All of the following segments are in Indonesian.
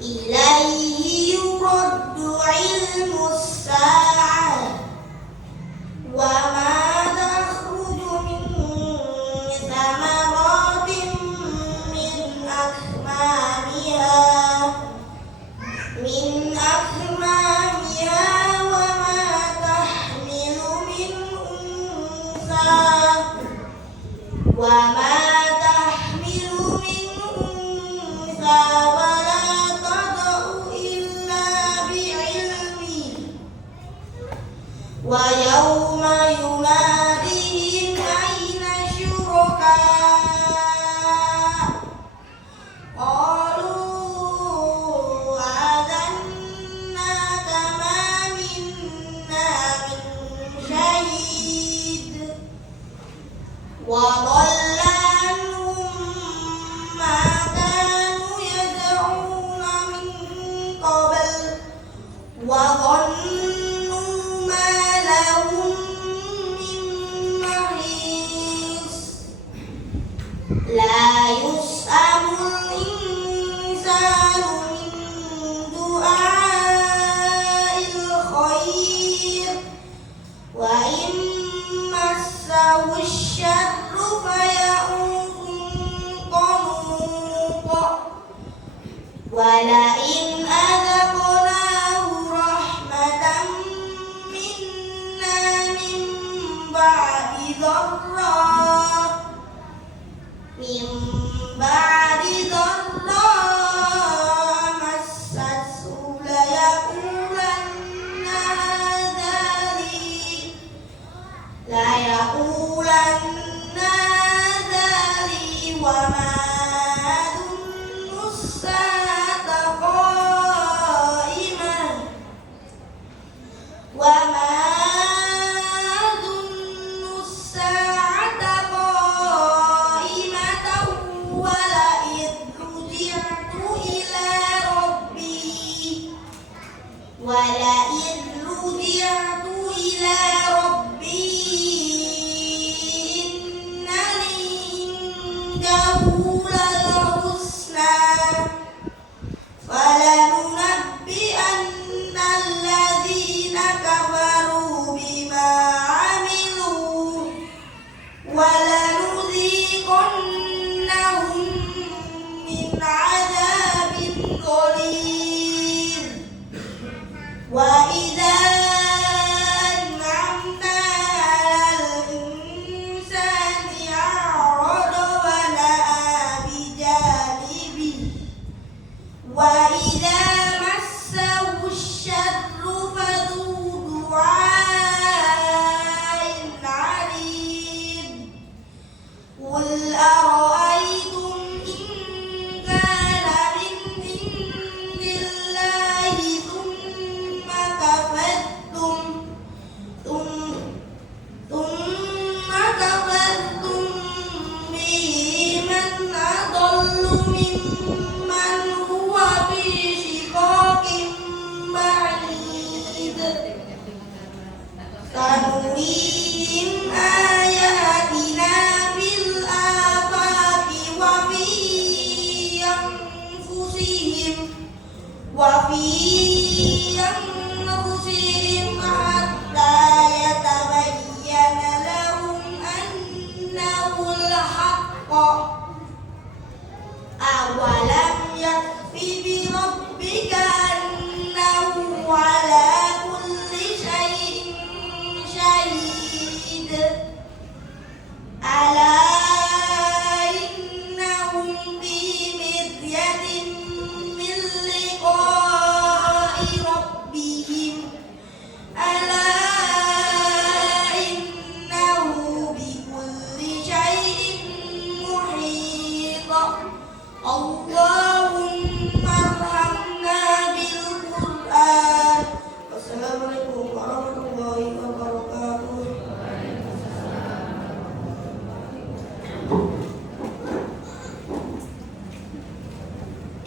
إليه يرد علم الساعة وما تخرج من ثمرات من أكمامها وما تحمل من أنثى ولا تضع إلا بعلمه ويوم يناديهم أين شركاء قالوا آذناك ما منا من شهيد وضل عنهم ما كانوا يدعون من قبل وظنوا ما لهم من محيص لا يسأم الإنسان من دعاء الخير وإن مسه الشر فيئوس قنوط ولئن أذقناه رحمة منا من بعد ضراء مسته ليقولن هذا لي وما أظن الساعة قائمة ولئن رجعت إلى ربي إن لي عنده للحسنى فلننبئن الذين كفروا بما عملوا ولنذيقنهم من عذاب غليظ وإذا أنعمنا على الإنسان أعرض ونأى بجانبه وإذا مسه الشر فذو دعاء عريض قل أرأيتم إن كان من عند الله ثم كفرتم به من أضل ممن هو في شقاق بعيد سنريهم آياتنا في الآفاق وفي أنفسهم حتى يتبين لهم أنه الحق أولم يكف بربك أنه على كل شيء شهيد ألا إنهم في مرية من لقاء ربهم ألا إنه بكل شيء محيط اللهم ارحمنا بالقرآن. Wassalamualaikum warahmatullahi wabarakatuh.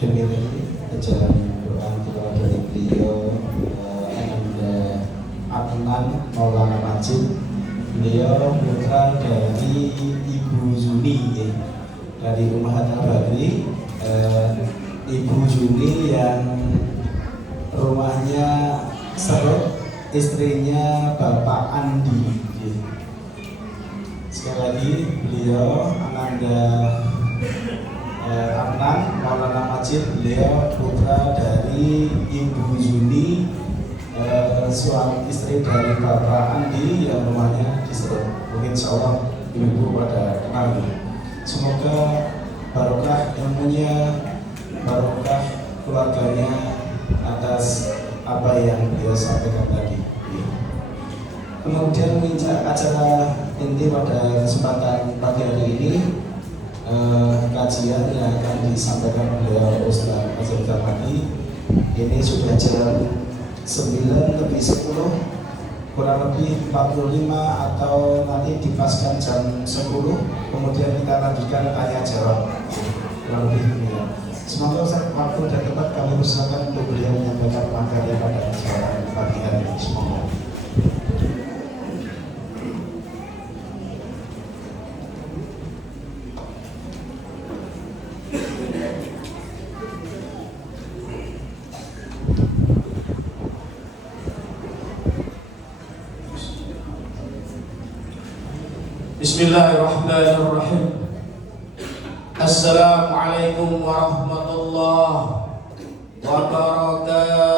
Demikian ajaran Quran kepada dari beliau Ananda Adnan Maulana Majid. Beliau putra dari Ibu Zuni dari Rumah Badri. Ibu Juni yang rumahnya Serut, istrinya Bapak Andi. Sekali lagi beliau Ananda Adnan Maulana Majid, beliau putra dari Ibu Juni, suami istri dari Bapak Andi yang rumahnya di Serut. Mungkin insya Allah ibu pada kenal. Semoga barokah ilmunya, barokah keluarganya atas apa yang beliau sampaikan tadi. Kemudian menginjak acara inti pada kesempatan pagi hari ini, kajian yang akan disampaikan oleh Ustaz Azhar Damani ini sudah jam 9:10, kurang lebih 45 atau nanti dipaskan jam 10, kemudian kita lanjutkan tanya jawab kurang lebih demikian. Semoga waktu dan tempat kami persilakan untuk beliau menyampaikan materi pada kesempatan pagi hari ini. Semoga. Bismillahirrahmanirrahim. Assalamualaikum warahmatullahi wabarakatuh.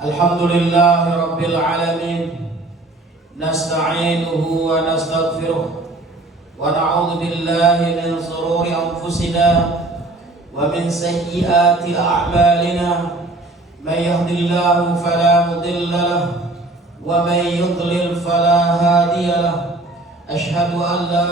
Alhamdulillahi rabbil alamin. Nasta'inuhu wa nastaghfiruh wa na'udzu billahi min shururi anfusina wa min sayyiati a'malina. من يهد الله فلا مضل له ومن يضلل فلا هادي له أشهد أن لا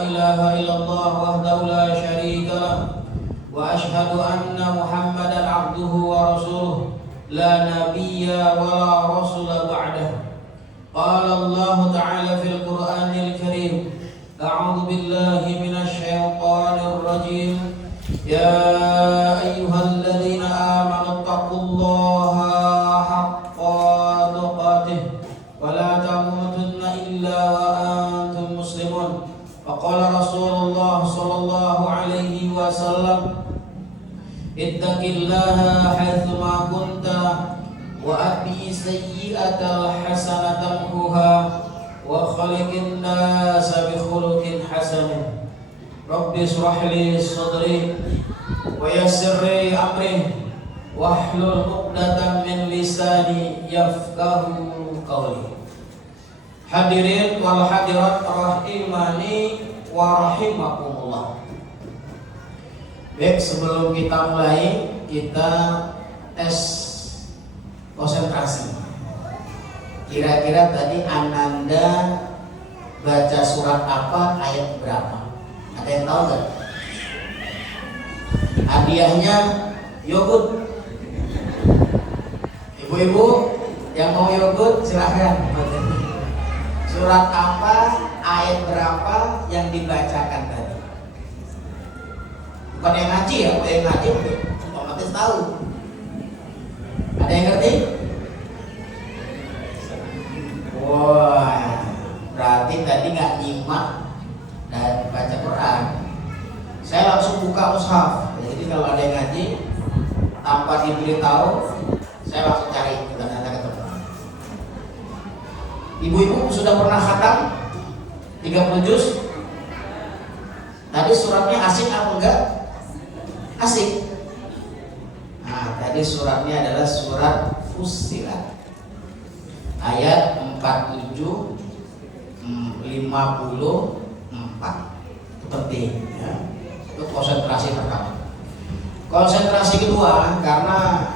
إله إلا الله وحده لا شريك له وأشهد أن محمدا عبده ورسوله لا نبي ولا رسول بعده. قال الله تعالى في القرآن الكريم أعوذ بالله من الشيطان الرجيم يا أيها الذين آمنوا اتقوا الله حق تقاته ولا تموتن إلا وأنتم مسلمون. وقال رسول الله صلى الله عليه وسلم اتق الله حيثما كنت وأتبع السيئة الحسنة تمحها وخلق الناس بخلق حسن. Rabbi ishrah li sadri wa yassir li amri wahlul 'uqdatam min lisani yafqahu qawli. Hadirin wal hadirat rahimani wa rahimakumullah. Baik, sebelum kita mulai, kita tes konsentrasi. Kira-kira tadi Ananda baca surat apa, ayat berapa? Ada yang tahu nggak? Hadiahnya yogurt. Ibu-ibu yang mau yogurt silahkan. Surat apa, ayat berapa yang dibacakan tadi? Bukan yang ngaji ya, kalau yang ngaji otomatis tahu. Ada yang ngerti? Wah, berarti tadi nggak nyimak dan baca Quran. Saya langsung buka mushaf. Jadi kalau ada yang ngaji tanpa diberitahu, saya langsung cari dan ada ketemu. Ibu-ibu sudah pernah khatam 30 juz? Tadi suratnya asik apa enggak? Asik. Nah, tadi suratnya adalah surat Fussilat. Ayat 47 50 itu penting ya. Itu konsentrasi pertama. Konsentrasi kedua, karena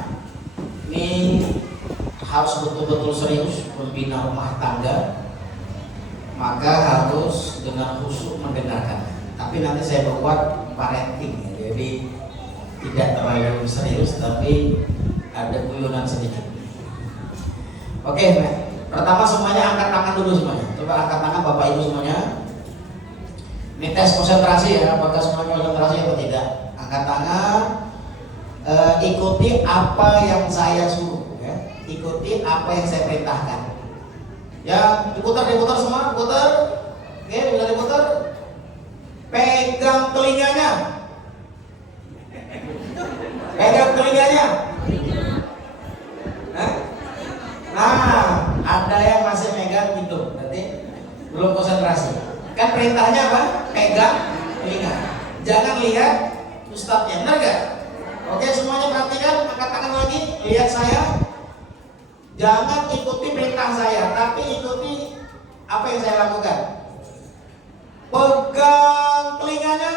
ini harus betul-betul serius membina rumah tangga, maka harus dengan khusyuk mendengarkan. Tapi nanti saya buat parenting ya. Jadi tidak terlalu serius tapi ada guyunan sedikit. Oke, pertama semuanya angkat tangan dulu semuanya. Coba angkat tangan Bapak Ibu semuanya. Ini tes konsentrasi ya, apakah semuanya konsentrasi atau tidak? Angkat tangan, ikuti apa yang saya suruh ya. Ikuti apa yang saya perintahkan. Ya, diputar semua, putar. Oke, bisa diputar. Pegang telinganya. Pegang telinganya. Hah? Nah, ada yang masih megang gitu, berarti belum konsentrasi. Kan perintahnya apa? Pegang telinga. Jangan lihat ustadznya, benar gak? Oke, semuanya perhatikan, angkat tangan lagi, lihat saya. Jangan ikuti perintah saya, tapi ikuti apa yang saya lakukan. Pegang telinganya.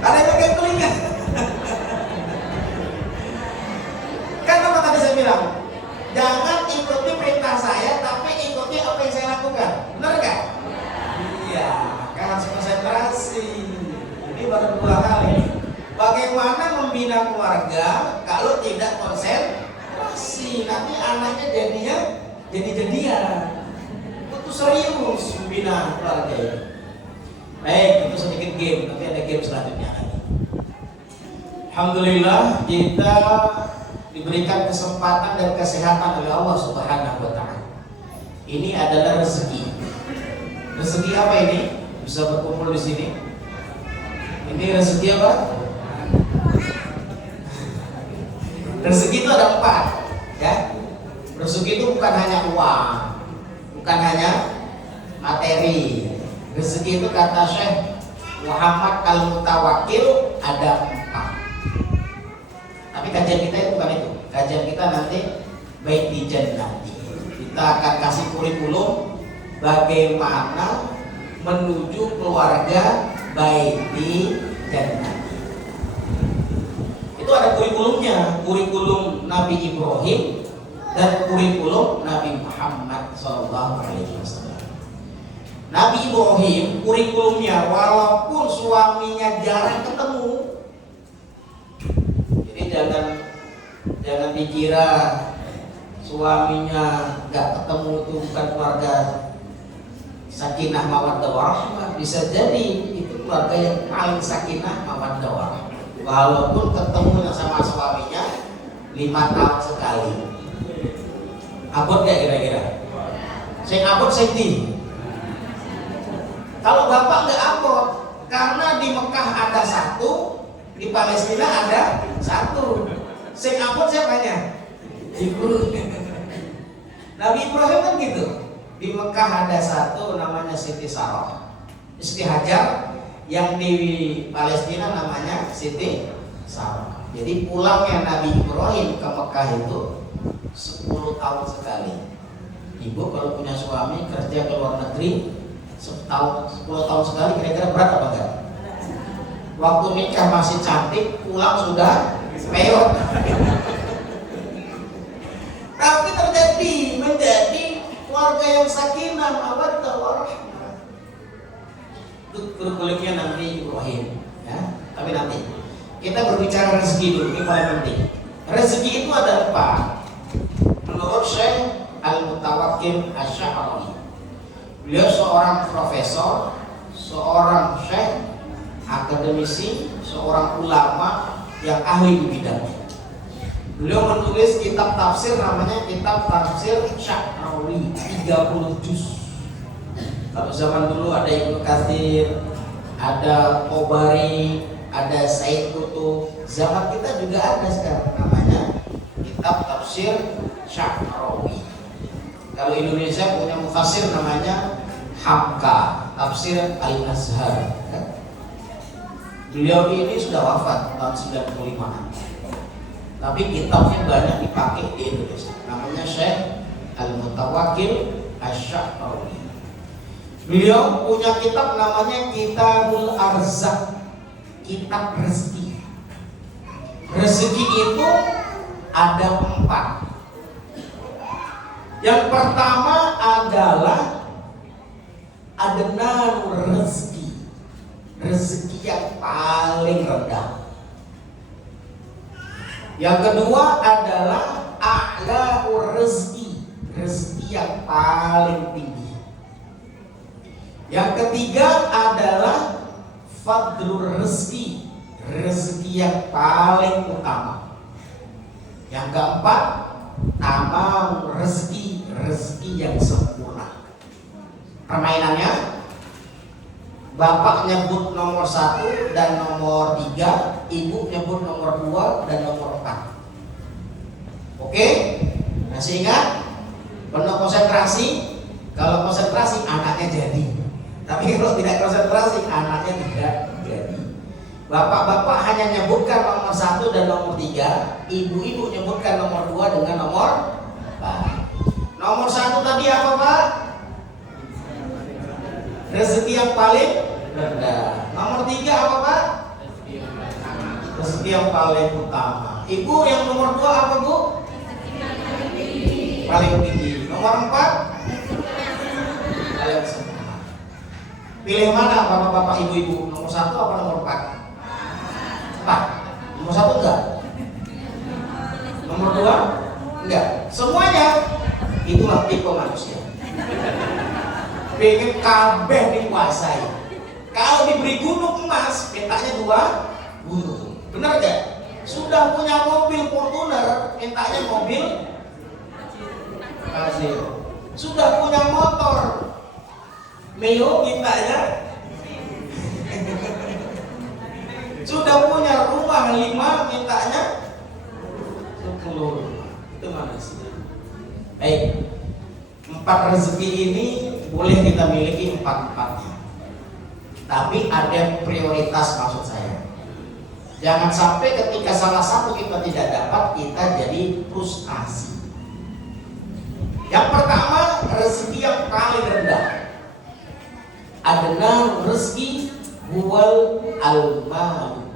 Ada yang pegang telinga. Kan apa tadi saya bilang? Jangan ikuti perintah saya, tapi ikuti apa yang saya lakukan. Benar gak? Iya, kan harus konsentrasi. Ini baru 2 kali. Bagaimana membina keluarga kalau tidak konsentrasi? Nanti anaknya jadi-jadian. Itu serius membina keluarga ini. Baik, itu sedikit game. Nanti ada game selanjutnya lagi. Alhamdulillah kita diberikan kesempatan dan kesehatan oleh Allah Subhanahu wa taala. Ini adalah rezeki. Rezeki apa ini? Bisa berkumpul di sini. Ini rezeki apa? Rezeki itu ada 4, ya. Rezeki itu bukan hanya uang, bukan hanya materi. Rezeki itu kata Syekh Muhammad Al-Mutawakkil ada 4. Tapi kajian kita itu bukan itu. Kajian kita nanti Baiti Jannati. Kita akan kasih kurikulum bagaimana menuju keluarga Baiti Jannati. Itu ada kurikulumnya, kurikulum Nabi Ibrahim dan kurikulum Nabi Muhammad SAW. Nabi Ibrahim kurikulumnya walaupun suaminya jarang ketemu. Jadi jangan dikira suaminya nggak ketemu itu bukan keluarga sakinah mawaddah warahmah. Bisa jadi itu keluarga yang paling sakinah mawaddah warahmah. Walaupun ketemu sama suaminya 5 tahun sekali. Abot nggak kira-kira? Saya abot sedih. Kalau bapak nggak abot, karena di Mekah ada 1, di Palestina ada 1. Sing abot siapanya? Ibrahim. Nabi Ibrahim kan gitu. Di Mekah ada 1 namanya Siti Sarah, Siti Hajar. Yang di Palestina namanya Siti Sarah. Jadi pulangnya Nabi Ibrahim ke Mekah itu 10 tahun sekali. Ibu kalau punya suami kerja ke luar negeri 10 tahun sekali, kira-kira berat apa enggak? Waktu nikah masih cantik, pulang sudah peot. Tapi menjadi keluarga yang sakinah mawaddah warahmah. Itu kurikulumnya Nabi Ibrahim, ya. Tapi nanti kita berbicara rezeki dulu, ini paling penting. Rezeki itu ada 4. Menurut Syekh Al-Mutawakkil Asy-Sya'rawi. Beliau seorang profesor, seorang syekh, akademisi, seorang ulama yang ahli di bidangnya. Beliau menulis kitab tafsir namanya kitab tafsir Sya'rawi, 30 juz. Kalau zaman dulu ada Ibnu Katsir, ada Tabari, ada Said Qutb. Zaman kita juga ada sekarang namanya kitab tafsir Sya'rawi. Kalau Indonesia punya mufassir namanya Hamka, tafsir Al-Azhar. Beliau ini sudah wafat tahun 95-an. Tapi kitabnya banyak dipakai di Indonesia. Namanya Syekh Al-Mutawakkil Asy-Sya'rawi. Beliau punya kitab namanya Kitabul Arzaq, kitab rezeki. Rezeki itu ada 4. Yang pertama adalah adnanur rezeki, rezeki yang paling rendah. Yang kedua adalah a'laur rezeki, rezeki yang paling tinggi. Yang ketiga adalah fadlur rezeki, rezeki yang paling utama. Yang keempat tamam rezeki, rezeki yang sempurna. Permainannya, bapak nyebut nomor 1 dan nomor 3, ibu nyebut nomor 2 dan nomor 4. Oke? Masih ingat? Penuh konsentrasi. Kalau konsentrasi anaknya jadi. Tapi kalau tidak konsentrasi anaknya tidak jadi. Bapak-bapak hanya nyebutkan nomor 1 dan nomor 3, ibu-ibu nyebutkan nomor 2 dengan nomor 4. Nomor 1 tadi apa, Pak? Rezeki yang paling rendah. Nomor 3 apa, Pak? Rezeki yang paling utama. Ibu yang nomor 2 apa, Bu? Paling tinggi. Nomor 4? Paling sempurna. Pilih mana bapak-bapak ibu-ibu? Nomor 1 apa nomor 4? 4. Nomor 1 enggak? Nomor 2? Enggak. Semuanya. Itulah tipe manusia. Pengen kabeh dikuasai. Kalau diberi gunung emas, mintanya 2 gunung. Benar gak? Sudah punya mobil Fortuner, mintanya mobil Casio. Sudah punya motor Mio, mintanya. Sudah punya rumah 5, mintanya 10. Itu manusia. Baik, 4 rezeki ini boleh kita miliki 4-4-nya. Tapi ada prioritas maksud saya. Jangan sampai ketika salah satu kita tidak dapat, kita jadi frustasi. Yang pertama, rezeki yang paling rendah. Adna rezeki huwal al-mal.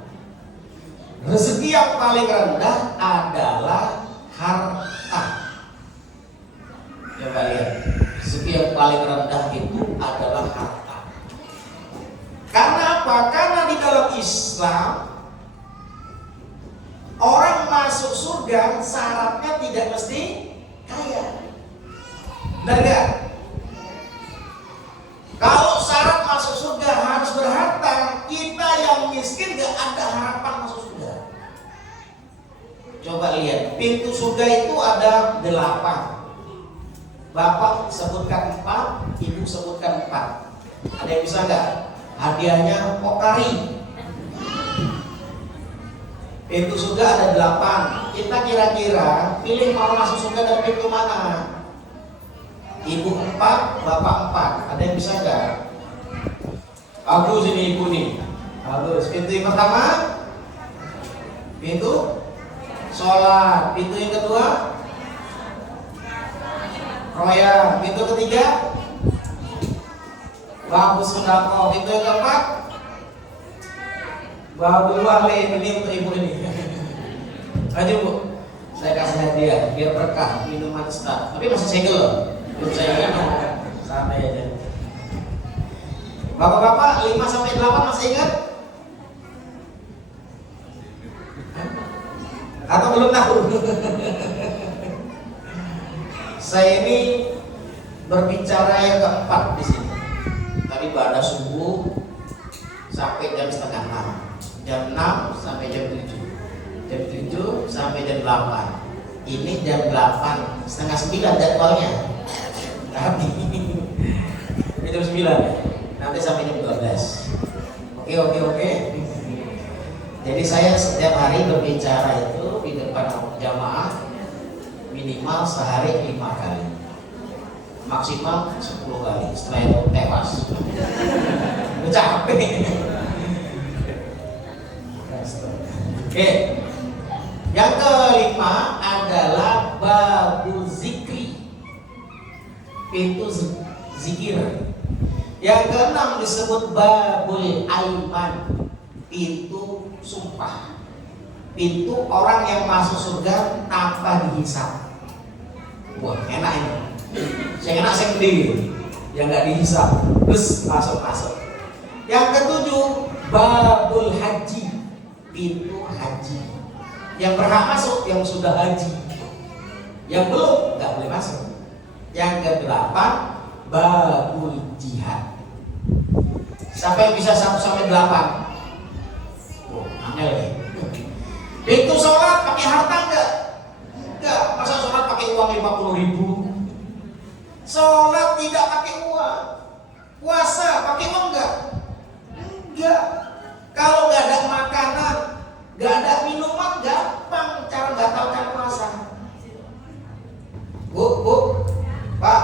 Rezeki yang paling rendah adalah harta. Coba lihat, rezeki yang paling rendah itu adalah harta. Karena apa? Karena di dalam Islam orang masuk surga syaratnya tidak mesti kaya. Benar gak? Kalau syarat masuk surga harus berharta, kita yang miskin gak ada harapan masuk surga. Coba lihat, pintu surga itu ada 8. Bapak sebutkan 4, ibu sebutkan 4. Ada yang bisa nggak? Hadiahnya Pokari. Pintu surga ada 8. Kita kira-kira pilih mau masuk surga dari pintu mana? Ibu 4, bapak 4. Ada yang bisa nggak? Bagus ini ibu nih. Bagus. Pintu yang pertama, pintu sholat. Pintu yang kedua, roya. Pintu ketiga, bagus sendako. Pintu yang keempat, bagus wali. Ini untuk ibu ini. Ayo Bu, saya kasih hadiah biar berkah minuman start. Tapi masih segel loh. Belum saya minum. Santai aja. Bapak-bapak 5-8 masih ingat? Atau belum tahu? Saya ini berbicara yang keempat di sini. Tadi pada subuh sampai jam setengah 6, jam 6 sampai jam 7, jam 7 sampai jam 8. Ini jam 8, setengah 9 jadwalnya. Tapi ini jam 9, nanti sampai jam 12. Oke. Jadi saya setiap hari berbicara itu di depan jamaah minimal sehari 5 kali, maksimal 10 kali. Setelah itu tewas. Udah capek. Oke. Yang kelima adalah babu zikri, pintu zikir. Yang keenam disebut babul aiman, pintu sumpah, pintu orang yang masuk surga tanpa dihisap. Wah, enak ini. Saya enak sendiri, yang nggak dihisap, terus masuk. Yang ketujuh, babul haji, pintu haji. Yang berhak masuk yang sudah haji, yang belum nggak boleh masuk. Yang kedelapan, babul jihad. Siapa yang bisa 1 sampai 8? Oh, angel nih. Pintu sholat pakai harta enggak? Enggak, masa sholat pakai uang 50.000? Sholat tidak pakai uang. Puasa pakai uang enggak? Enggak. Kalau nggak ada makanan, nggak ada minuman, gampang cara batalkan puasa. Bu, Pak,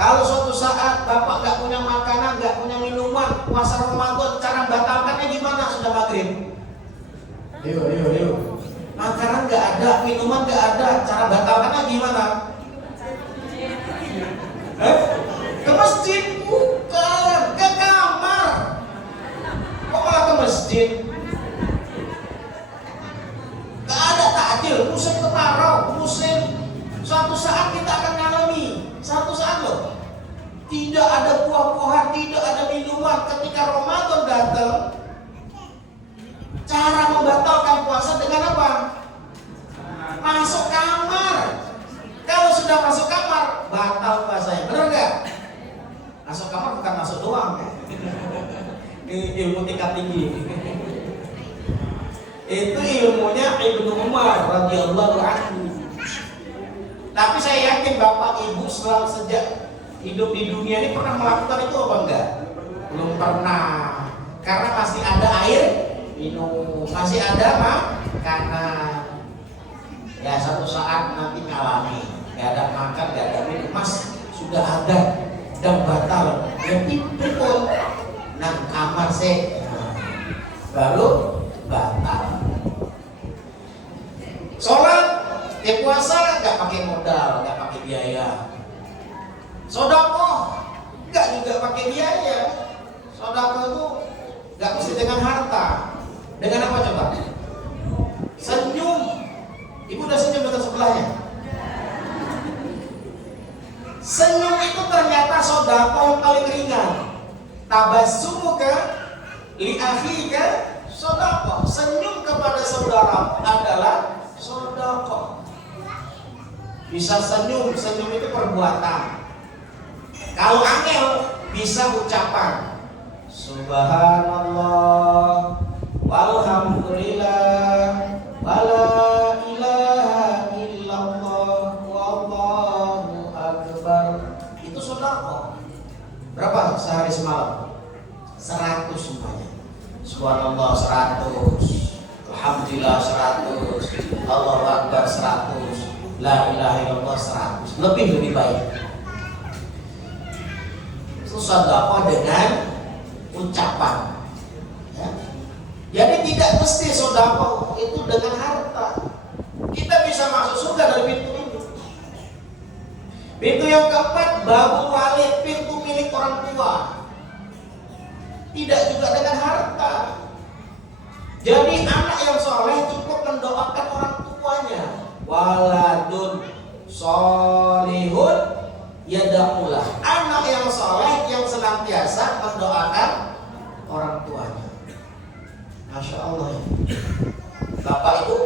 kalau suatu saat Bapak nggak punya makanan, nggak punya minuman, puasa Ramadan, cara batalkannya gimana? Sudah maghrib. Yuk. Makanan nggak ada, minuman nggak ada, cara batalkannya gimana? Ke masjid? Bukan, ke kamar. Kok malah ke masjid? Gak ada takjil, musim kemarau, musim. Suatu saat kita akan ngalami, satu saat loh, tidak ada buah-buahan, tidak ada minuman. Ketika Ramadan datang, cara membatalkan puasa dengan apa? Masuk kamar. Kalau sudah masuk kamar, batal puasanya. Benar nggak? Masuk kamar bukan masuk doang ya. Ini ilmu tingkat tinggi. Itu ilmunya Ibnu Umar radhiyallahu anhu. Tapi saya yakin Bapak Ibu sejak hidup di dunia ini pernah melakukan itu apa enggak? Belum pernah. Karena masih ada air minum, masih ada makanan. Ya satu saat nanti ngalami, gak ada makan, gak ada minum, mas sudah ada dan batal. Ya betul. Nang kamar sih baru batal. Sholat, puasa nggak pakai modal, nggak pakai biaya. Sedekah nggak juga pakai biaya. Sedekah itu nggak mesti dengan harta. Dengan apa coba? Senyum. Ibu udah senyum dengan sebelahnya. Senyum itu ternyata sedekah yang paling ringan. Tabassumuka li akhika sedekah. Senyum kepada saudaramu adalah sedekah. Bisa senyum itu perbuatan. Kalau angel bisa ucapan Subhanallah walhamdulillah wala ilaha illallah wallahu akbar. Itu sedekah. Berapa sehari semalam? 100 semuanya. Subhanallah 100, alhamdulillah 100, Allahu akbar 100, la ilaha illallah 100. Lebih baik. Itu sedekah dengan ucapan. Ya. Jadi tidak mesti sedekah itu dengan harta. Kita bisa masuk surga dari pintu ini. Pintu yang keempat, babul walid, pintu milik orang tua. Tidak juga dengan harta. Jadi anak yang soleh cukup mendoakan orang tuanya. Waladun solihun yada'ulah. Anak yang soleh yang senantiasa mendoakan orang tuanya. Masya Allah. Bapak itu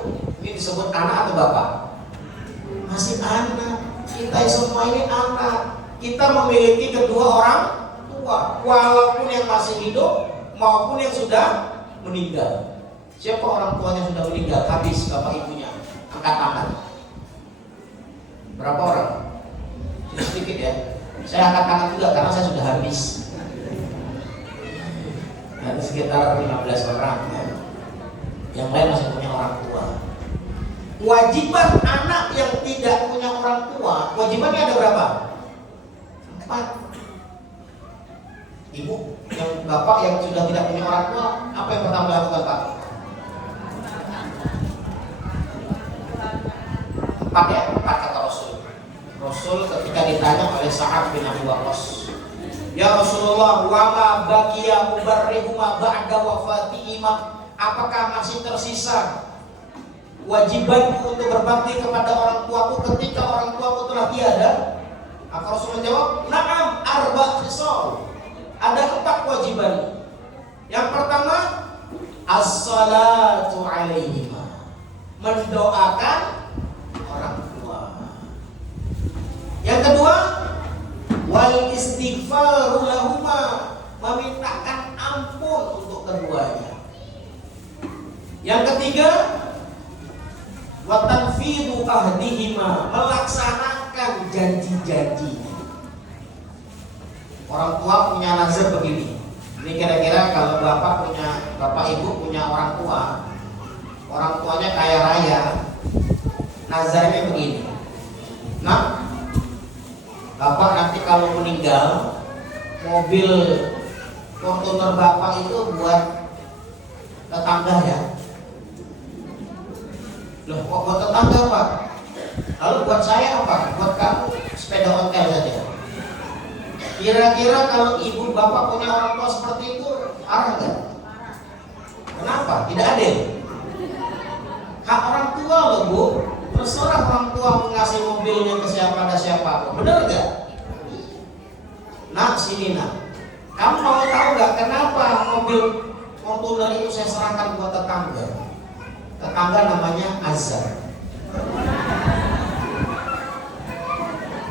ini disebut anak atau bapak? Masih anak. Kita semua ini anak. Kita memiliki kedua orang tua, walaupun yang masih hidup maupun yang sudah meninggal. Siapa orang tuanya sudah meninggal? Habis bapak ibunya. Angkat tangan. Berapa orang? Sedikit ya. Saya angkat tangan juga karena saya sudah habis. Ada sekitar 15 orang ya. Yang lain masih punya orang tua. Kewajiban anak yang tidak punya orang tua, kewajibannya ada berapa? 4. Ibu, yang bapak yang sudah tidak punya orang tua, apa yang pertama lakukan Pak? 4 ya, 4 kata Rasul. Rasul ketika ditanya oleh Sa'ad bin Abi Waqqas, ya Rasulullah, wa ma baqiya mubarrihuma ba'da wafatihima, apakah masih tersisa wajibanku untuk berbakti kepada orang tuaku ketika orang tuaku telah tiada? Maka Rasul menjawab, na'am arba' khisal. Ada 4 kewajiban. Yang pertama, as-salatu alaihima, mendoakan orang tua. Yang kedua, wal istighfaru lahuma, memintakan ampun untuk keduanya. Yang ketiga, wa tanfidu ahdihima, melaksanakan janji-janji. Orang tua punya nazar begini. Ini kira-kira kalau bapak ibu punya orang tuanya kaya raya, nazarnya begini. Nah, bapak nanti kalau meninggal, mobil Fortuner bapak itu buat tetangga ya. Loh, kok buat tetangga pak? Lalu buat saya apa? Buat kamu sepeda ontel saja. Kira-kira kalau ibu bapak punya orang tua seperti itu, arah nggak? Kenapa? Tidak adil. Hak orang tua loh bu. Terserah orang tua mengasih mobilnya ke siapa ada siapa. Benar nggak? Nak, sini nak. Kamu mau tahu nggak kenapa mobil Fortuner itu saya serahkan buat tetangga? Tetangga namanya Azhar.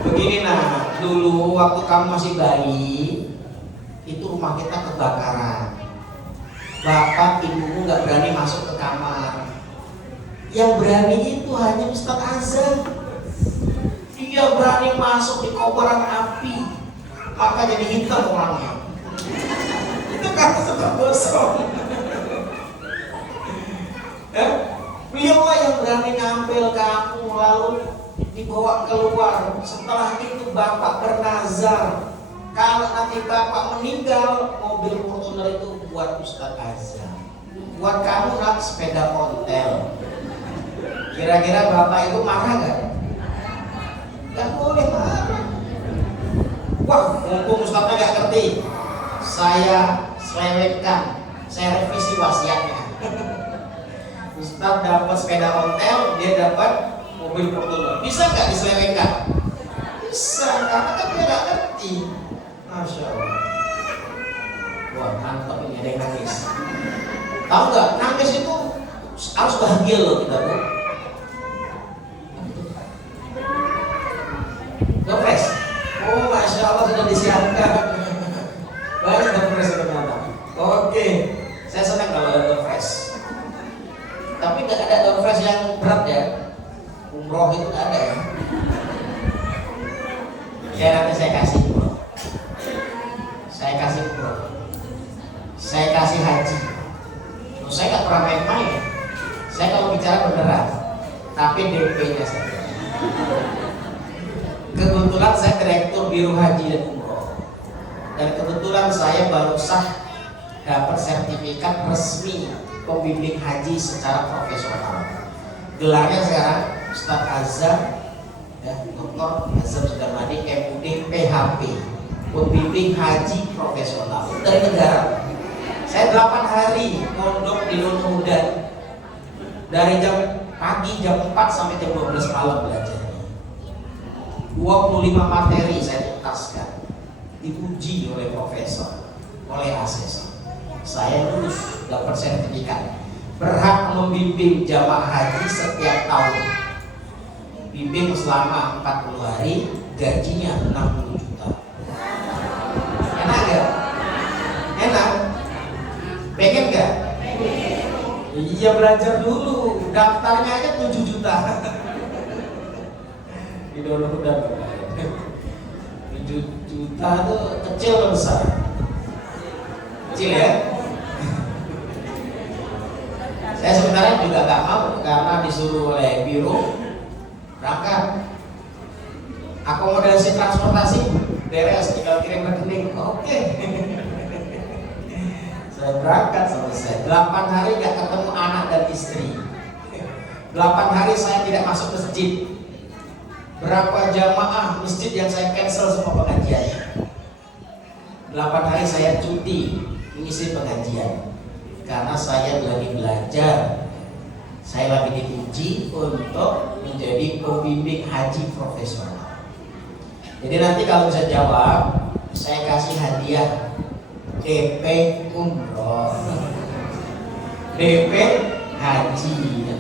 Begini nak, dulu waktu kamu masih bayi, itu rumah kita kebakaran. Bapak ibumu nggak berani masuk ke kamar. Yang berani itu hanya Ustadz Azhar. Dia berani masuk di kobaran api, maka jadi hitam orangnya. Itu karena suka gosong. Beliau yang berani ngambil kamu lalu dibawa keluar. Setelah itu bapak bernazar, kalau nanti bapak meninggal, mobil Fortuner itu buat Ustadz Azhar. Buat kamu nak sepeda ontel. Kira-kira bapak itu marah nggak? Nggak boleh marah. Wah, mumpung Ustadznya nggak ngerti, saya selewengkan, saya revisi wasiatnya. Ustadz dapat sepeda ontel, dia dapat mobil Fortuner. Bisa nggak diselewengkan? Bisa, karena kan dia nggak ngerti. Masya Allah. Wah, mantap ini, ada yang nangis. Tahu nggak? Nangis itu harus bahagia loh kita bu. Gopres. Oh, Masya Allah sudah disiapkan. Banyak gopres ternyata. Oke, saya senang kalau ada gopres. Tapi nggak ada gopres yang berat ya. Umroh itu nggak ada ya. Ya nanti saya kasih umroh. Saya kasih umroh. Saya kasih haji. Loh, saya nggak pernah main-main. Saya kalau bicara beneran. Tapi DP-nya saja. Kebetulan saya direktur Biro Haji dan Umroh, dan kebetulan saya baru sah dapat sertifikat resmi pembimbing haji secara profesional. Gelarnya sekarang Ustadz Azhar, ya, Dr. Azhar Sudarmadi, MUD PHP, pembimbing haji profesional dari negara. Saya 8 hari mondok di Lono Hudan, dari jam pagi jam 4 sampai jam 12 malam belajar. 25 materi saya tuntaskan, diuji oleh profesor, oleh asesor. Saya lulus, dapat sertifikat, berhak membimbing jamaah haji setiap tahun. Bimbing selama 40 hari, gajinya 60 juta. Enak gak? Enak? Pengen gak? Iya, belajar dulu, daftarnya aja 7 juta. Di Lono Hudan 7 juta itu kecil atau besar? Kecil ya. Saya sebenarnya juga gak mau karena disuruh oleh biro berangkat. Akomodasi transportasi beres, tinggal kirim rekening. Oke. Saya berangkat selesai. 8 hari gak ketemu anak dan istri. 8 hari saya tidak masuk masjid. Berapa jamaah masjid yang saya cancel semua pengajiannya. 8 hari saya cuti mengisi pengajian karena saya lagi belajar. Saya lagi diuji untuk menjadi pembimbing haji profesional. Jadi nanti kalau bisa jawab, saya kasih hadiah DP umroh, DP haji. Ya,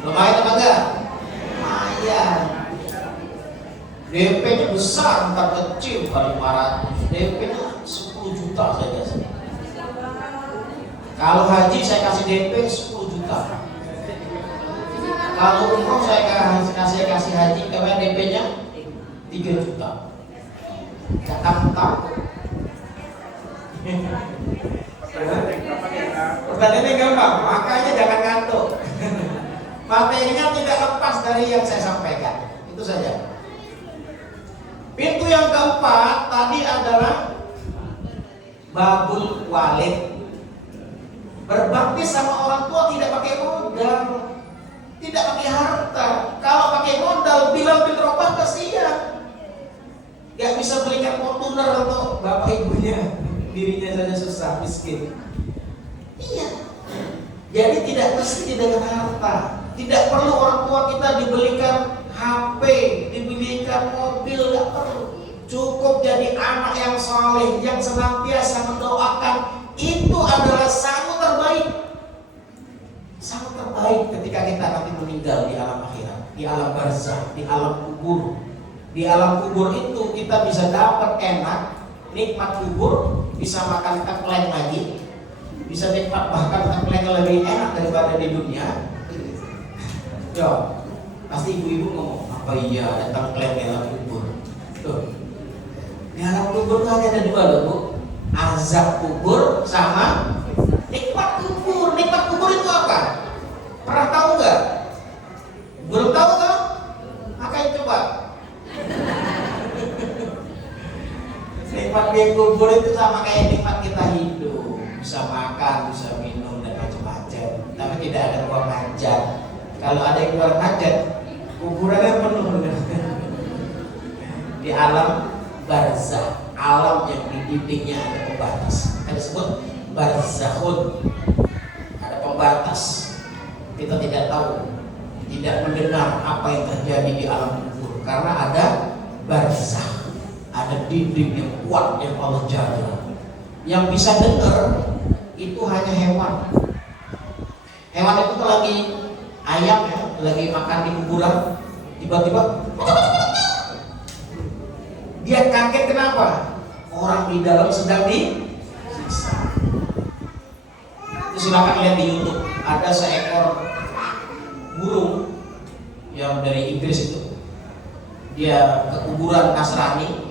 lumayan apa enggak? Lumayan. DP-nya besar, bukan kecil, bukan 500. DP-nya 10 juta saja. Kalau haji saya kasih DP 10 juta. Kalau umroh saya kasih haji, kalau DP-nya 3 juta. Jangan takut. Pertanyaannya gampang, makanya jangan ngantuk. Materinya tidak lepas dari yang saya sampaikan. Itu saja. Pintu yang keempat tadi adalah babul walid. Berbakti sama orang tua tidak pakai modal, tidak pakai harta. Kalau pakai modal, Bilal bin Rabah kasihan. Gak bisa belikan Fortuner untuk bapak ibunya, dirinya saja susah, miskin. Iya. Jadi tidak mesti dengan harta. Tidak perlu orang tua kita dibelikan HP, dibelikan mobil, gak perlu. Cukup jadi anak yang soleh, yang senantiasa mendoakan. Itu adalah sangat terbaik. Sangat terbaik ketika kita nanti meninggal di alam akhirat, di alam barzakh, di alam kubur. Di alam kubur itu kita bisa dapat enak, nikmat kubur, bisa makan tengkleng lagi, bisa nikmat bahkan tengkleng lebih enak daripada di dunia. Ya, pasti ibu-ibu ngomong, apa iya ada tengkleng di alam kubur? Tuh, di alam kubur itu hanya ada 2 loh bu, azab kubur sama nikmat kubur. Nikmat kubur itu apa? Pernah tahu nggak? Belum tahu kan? Makanya coba. Nikmat di kubur itu sama kayak nikmat kita hidup, bisa makan, bisa minum dan macam-macam. Tapi tidak ada ruang hajat. Kalau ada yang ruang hajat, kuburannya penuh dengan di alam barzakh, alam yang di dindingnya ada pembatas. Ada disebut barzakhun, ada pembatas. Kita tidak tahu, tidak mendengar apa yang terjadi di alam kubur karena ada barzakh. Ada dinding yang kuat yang Allah jaga. Yang bisa dengar itu hanya hewan. Hewan itu tuh lagi ayam ya, lagi makan di kuburan, tiba-tiba dia kaget. Kenapa? Orang di dalam sedang disiksa. Itu silakan lihat di YouTube. Ada seekor burung yang dari Inggris itu. Dia ke kuburan Nasrani.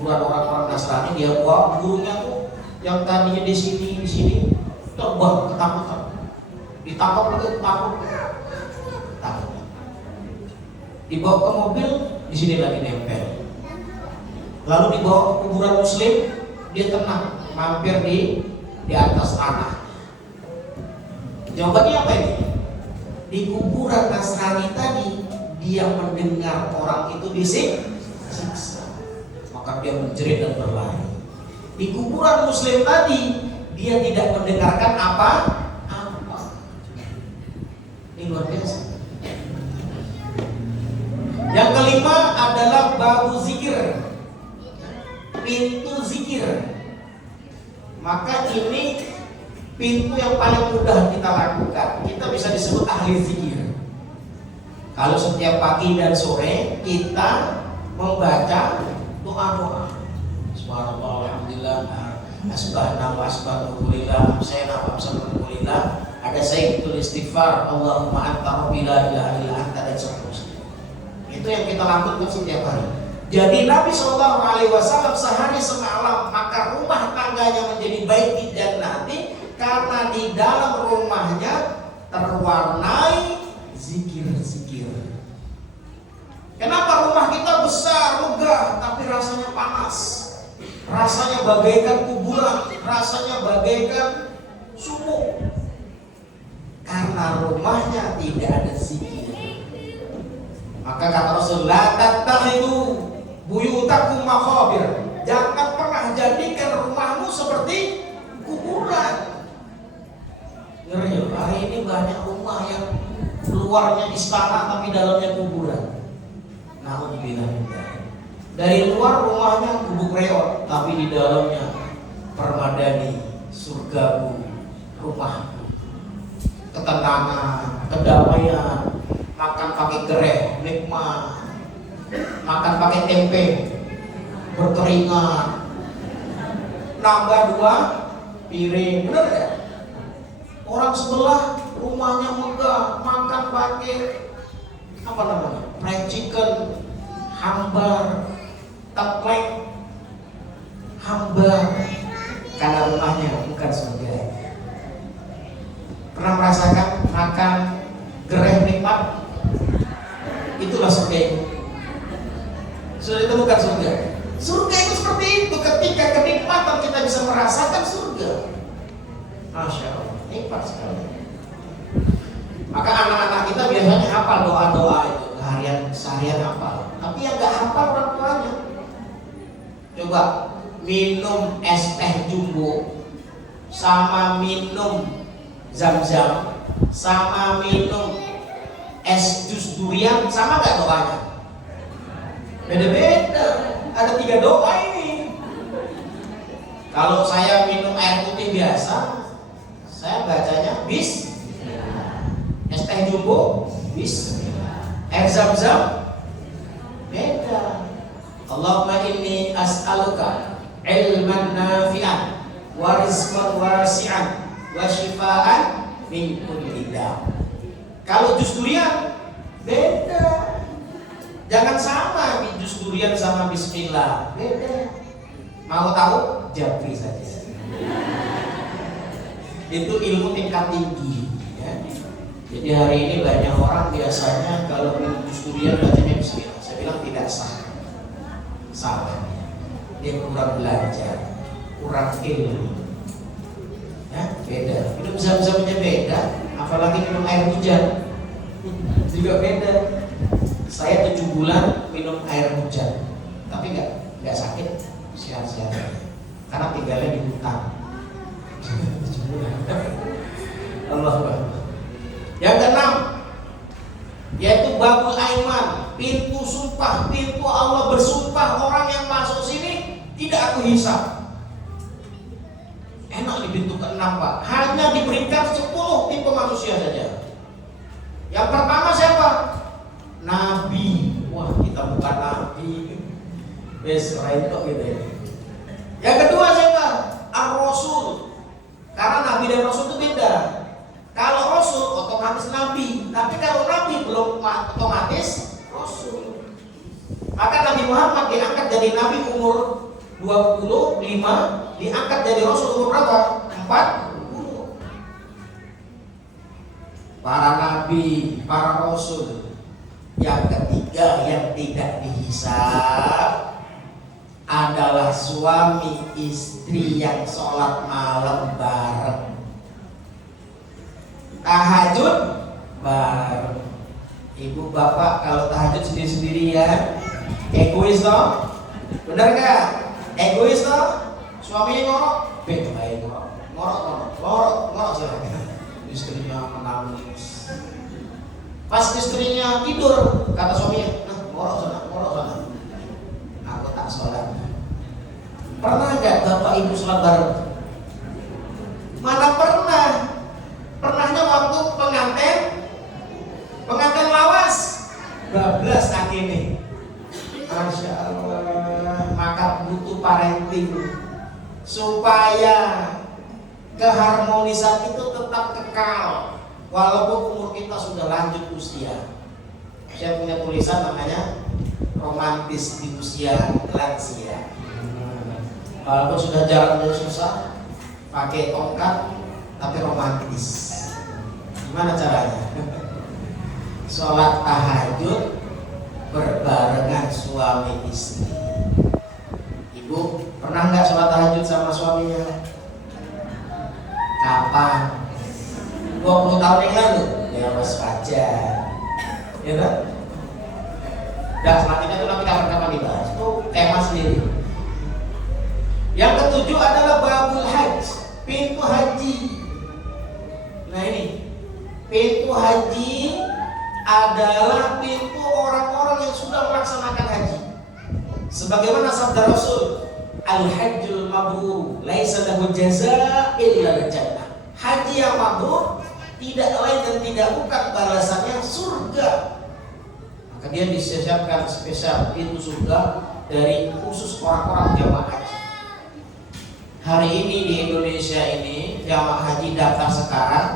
Orang-orang Nasrani, dia bawa burungnya tuh yang tadinya di sini terbang ketakutan, ditangkap lagi takut, dibawa ke mobil di sini lagi nempel, lalu dibawa ke kuburan Muslim, dia tenang, mampir di atas tanah. Jawabannya apa ini? Di kuburan Nasrani tadi dia mendengar orang itu disiksa, maka dia menjerit dan berlari. Di kuburan Muslim tadi dia tidak mendengarkan apa. Ini luar biasa. Yang kelima adalah babu zikir, pintu zikir. Maka ini pintu yang paling mudah kita lakukan. Kita bisa disebut ahli zikir. Kalau setiap pagi dan sore kita membaca doa-doa. Subhanallah, alhamdulillah, asbahna wa asbahulillah, amsayna wa amsalulillah. Ada sayyidatul istighfar, Allahumma anta rabbi la ilaha illa anta, dan seterusnya. Itu yang kita lakukan setiap hari. Jadi Nabi SAW sehari semalam, maka rumah tangganya menjadi baik di jannati karena di dalam rumahnya terwarnai zikir-zikir. Kenapa rumah kita besar, megah, tapi rasanya panas? Rasanya bagaikan kuburan, rasanya bagaikan sumur. Karena rumahnya tidak ada zikir. Maka kata Rasulullah, tattakhidhu buyutakum maqabir. Jangan pernah jadikan rumahmu seperti kuburan. Ngeri, hari ini banyak rumah yang luarnya istana tapi dalamnya kuburan. Dari luar rumahnya gubuk reot, tapi di dalamnya permadani, surgamu, rumahku, ketenangan, kedamaian, makan pakai gereh, nikmat, makan pakai tempe, berkeringat, nambah 2 piring, bener ya? Orang sebelah rumahnya megah, makan pakai apa namanya, fried chicken, hambar, teplek, hambar, karena rumahnya bukan surga. Pernah merasakan makan gereh nikmat? Itulah surga itu. Sudah, itu bukan surga. Surga itu seperti itu, ketika kenikmatan kita bisa merasakan surga. Masya Allah, nikmat sekali. Maka anak-anak kita biasanya hafal doa-doa itu, seharian hafal. Tapi yang gak hafal orang tuanya. Coba minum es teh jumbo, sama minum zam-zam, sama minum es jus durian, sama gak doanya? Beda-beda. Ada 3 doa ini. Kalau saya minum air putih biasa, saya bacanya bismillah. Es teh jumbo, bismillah. Air zam-zam, beda. Allahumma inni as'aluka ilman nafi'an wa rizqan wasi'an wa shifaan min kulli da'. Kalau jus durian beda. Jangan sama jus durian sama bismillah, beda. Mau tahu? Japri saja. Itu ilmu tingkat tinggi ya. Jadi hari ini banyak orang biasanya kalau minum jus durian bacanya bismillah. Saya bilang tidak sah. Salah. Dia kurang belajar, kurang ilmu. Ya, beda. Minum zam-zamnya beda, apalagi minum air hujan juga beda. Saya 7 bulan minum air hujan, tapi nggak sakit, sehat-sehat. Karena tinggalnya di hutan. 7 bulan. Allah Akbar. Yang keenam, yaitu babul aiman, pintu sumpah, pintu Allah bersumpah orang yang masuk sini tidak aku hisab. Enak di pintu keenam, Pak. Hanya diberikan 10 tipe manusia saja. Yang pertama siapa? Nabi. Wah, kita bukan nabi. Best right kok gitu ya. Yang kedua siapa? Ar-Rasul. Karena nabi dan rasul itu beda. Kalau rasul otomatis nabi, tapi kalau nabi belum otomatis rasul. Maka Nabi Muhammad diangkat jadi nabi umur 25, diangkat jadi rasul umur berapa? 40. Para nabi, para rasul. Yang ketiga yang tidak dihisab adalah suami istri yang sholat malam bareng, tahajud bareng. Ibu bapak kalau tahajud sendiri-sendiri ya, egois toh, benar gak? Egois toh, suaminya ngorok, baik ngorok silakan. Istrinya menangis. Pas istrinya tidur, kata suaminya, nah ngorok sana. Aku tak sholat. Pernah gak bapak ibu sholat bareng? Mana pernah? Pernahnya waktu pengantin lawas, bablas akhirnya. Masya Allah. Maka butuh parenting supaya keharmonisan itu tetap kekal. Walaupun umur kita sudah lanjut usia. Saya punya tulisan namanya romantis di usia lansia. Walaupun sudah jalan susah, pakai tongkat tapi romantis. Gimana caranya? Sholat tahajud berbarengan suami istri. Ibu pernah nggak sholat tahajud sama suaminya? Kapan? 20 tahun yang lalu? Ya mas wajar. Ya kan? Dan selanjutnya itu nanti kapan-kapan dibahas. Itu tema sendiri. Yang ketujuh adalah babul hajj, pintu haji. Nah ini, pintu haji adalah pintu orang-orang yang sudah melaksanakan haji. Sebagaimana sabda Rasul, al-hajjul mabrur laisa lahu jazaa illa al-jannah. Haji yang mabrur tidak lain dan tidak bukan balasannya surga. Maka dia disiapkan spesial itu surga dari khusus orang-orang jamaah haji. Hari ini di Indonesia ini jamaah haji daftar sekarang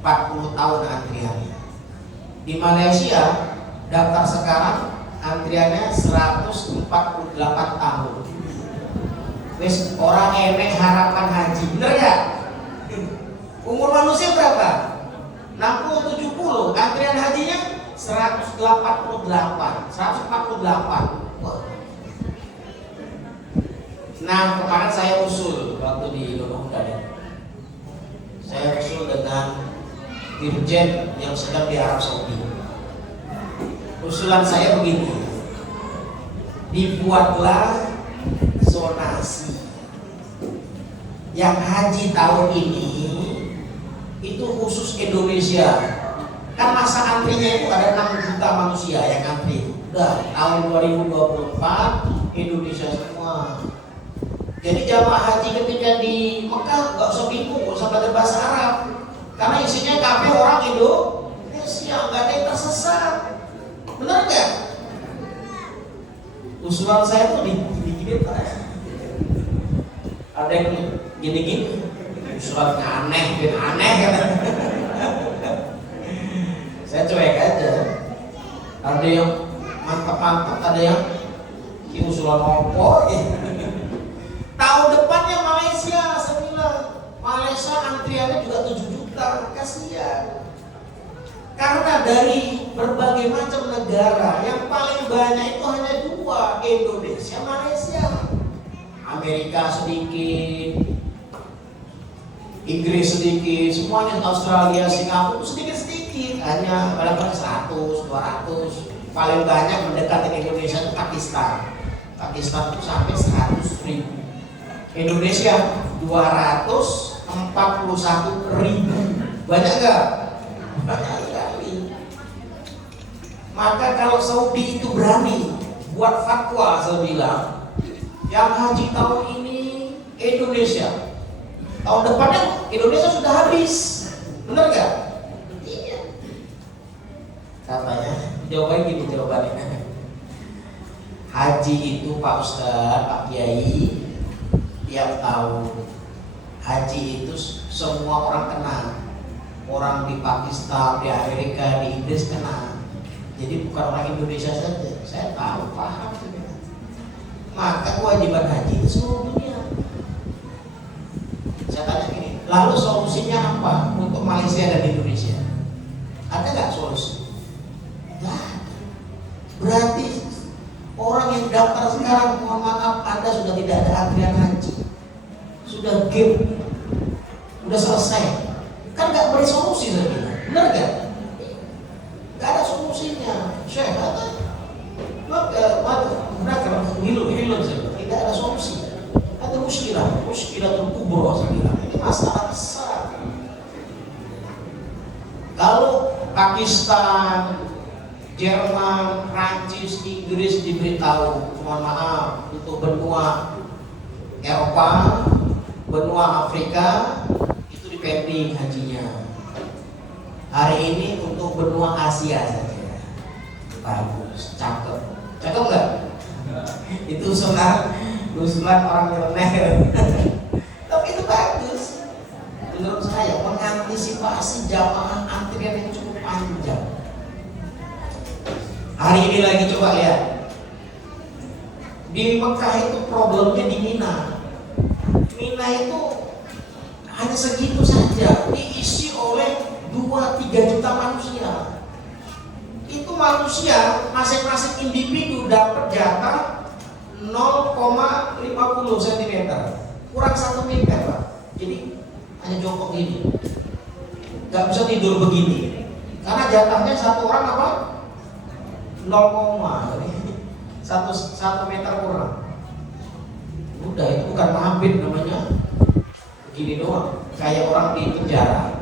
40 tahun antriannya. Di Malaysia daftar sekarang antriannya 148 tahun. Wes orang enek harapan haji, bener ya? Umur manusia berapa? 60 70, antrian hajinya 148. Wah. Nah, kemarin saya usul waktu di Gunung Gading. Saya usul dengan dirjen yang sedang di Arab Saudi. Usulan saya begini, dibuatlah zonasi. Yang haji tahun ini itu khusus Indonesia. Kan masa antrinya itu ada 6 juta manusia yang antri. Udah tahun 2024 Indonesia semua. Jadi jamaah haji ketika di Mekah nggak usah bingung, nggak usah belajar bahasa Arab, karena isinya kafe orang Indonesia, nggak ada yang tersesat. Benar nggak? Usulan saya tuh digini, ada yang gini-gini, usulannya aneh kan? Saya cuek aja. Ada yang mantap-mantap, ada yang usulan opo. Tahun depannya Malaysia, saya bilang Malaysia antriannya juga 7 juta, kasihan. Karena dari berbagai macam negara yang paling banyak itu hanya 2, Indonesia, Malaysia. Amerika sedikit, Inggris sedikit, semuanya Australia, Singapura sedikit-sedikit, hanya paling 100, 200. Paling banyak mendekati Indonesia itu Pakistan. Pakistan itu sampai 100.000. Indonesia 241.000. Banyak nggak? Banyak sekali. Maka kalau Saudi itu berani buat fatwa, saya bilang yang haji tahun ini Indonesia, tahun depannya Indonesia sudah habis. Benar nggak? Iya. Katanya jawabannya gini, jawabannya haji itu Pak Ustadz, Pak Kiai, tiap tahun haji itu semua orang kena. Orang di Pakistan, di Amerika, di Inggris kena. Jadi bukan orang Indonesia saja. Saya tahu, paham. Maka kewajiban haji itu seluruh dunia. Saya tanya gini, lalu solusinya apa untuk Malaysia dan Indonesia? Ada nggak solusi? Nah, berarti orang yang daftar sekarang, mohon maaf, Anda sudah tidak ada antrian haji, sudah game, sudah selesai. Kan nggak beri solusi tadi, benar nggak? Nggak ada solusinya. Syekh kata, tidak ada solusi. Ada muskilah kubro, saya bilang. Ini masalah besar. Kalau Pakistan, Jerman, Prancis, Inggris diberitahu, mohon maaf, untuk benua Eropa, benua Afrika itu dipending hajinya. Hari ini untuk benua Asia saja. Bagus, cakep. Cakep nggak? Itu usulan orang nyeleneh. Tapi itu bagus. Menurut saya mengantisipasi jamaah antrian yang cukup panjang. Hari ini lagi coba lihat. Di Mekah itu problemnya di Mina. Mina itu hanya segitu saja, diisi oleh 2-3 juta manusia. Itu manusia masing-masing individu dapat jatah 0,50 cm, kurang 1 meter, Pak. Jadi hanya jongkok gini, nggak bisa tidur begini, karena jatahnya satu orang apa? 1 meter kurang. Udah, itu bukan mahabit namanya, begini doang, kayak orang di penjara.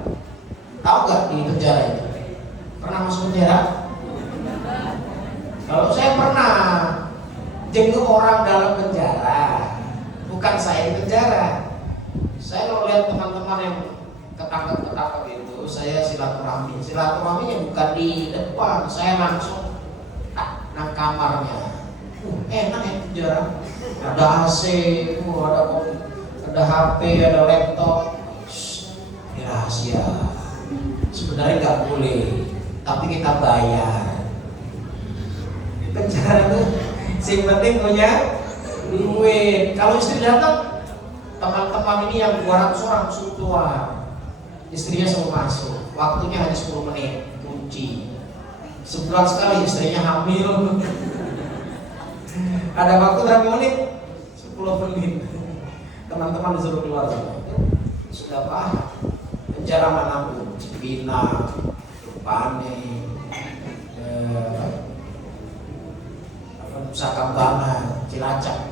Tahu nggak di penjara itu? Pernah masuk penjara? Kalau saya pernah jenguk orang dalam penjara, bukan saya di penjara. Saya kalau lihat teman-teman yang ketangkep itu, saya silaturahmi. Silaturahminya bukan di depan, saya langsung nang kamarnya. Enak ya penjara. Ada AC, ada HP, ada laptop. Ini rahasia. Sebenarnya nggak boleh, tapi kita bayar. Di penjara tuh, sing penting punya duit. Kalau istri datang, teman-teman ini yang 200 orang suruh keluar, istrinya suruh masuk. Waktunya hanya 10 menit, kunci. Sebulan sekali istrinya hamil. Ada waktu berapa menit? 10 menit. Teman-teman disuruh keluar. Sudah paham. Penjara manapun, Cipinang, Pane, Nusa Kambangan, Cilacap.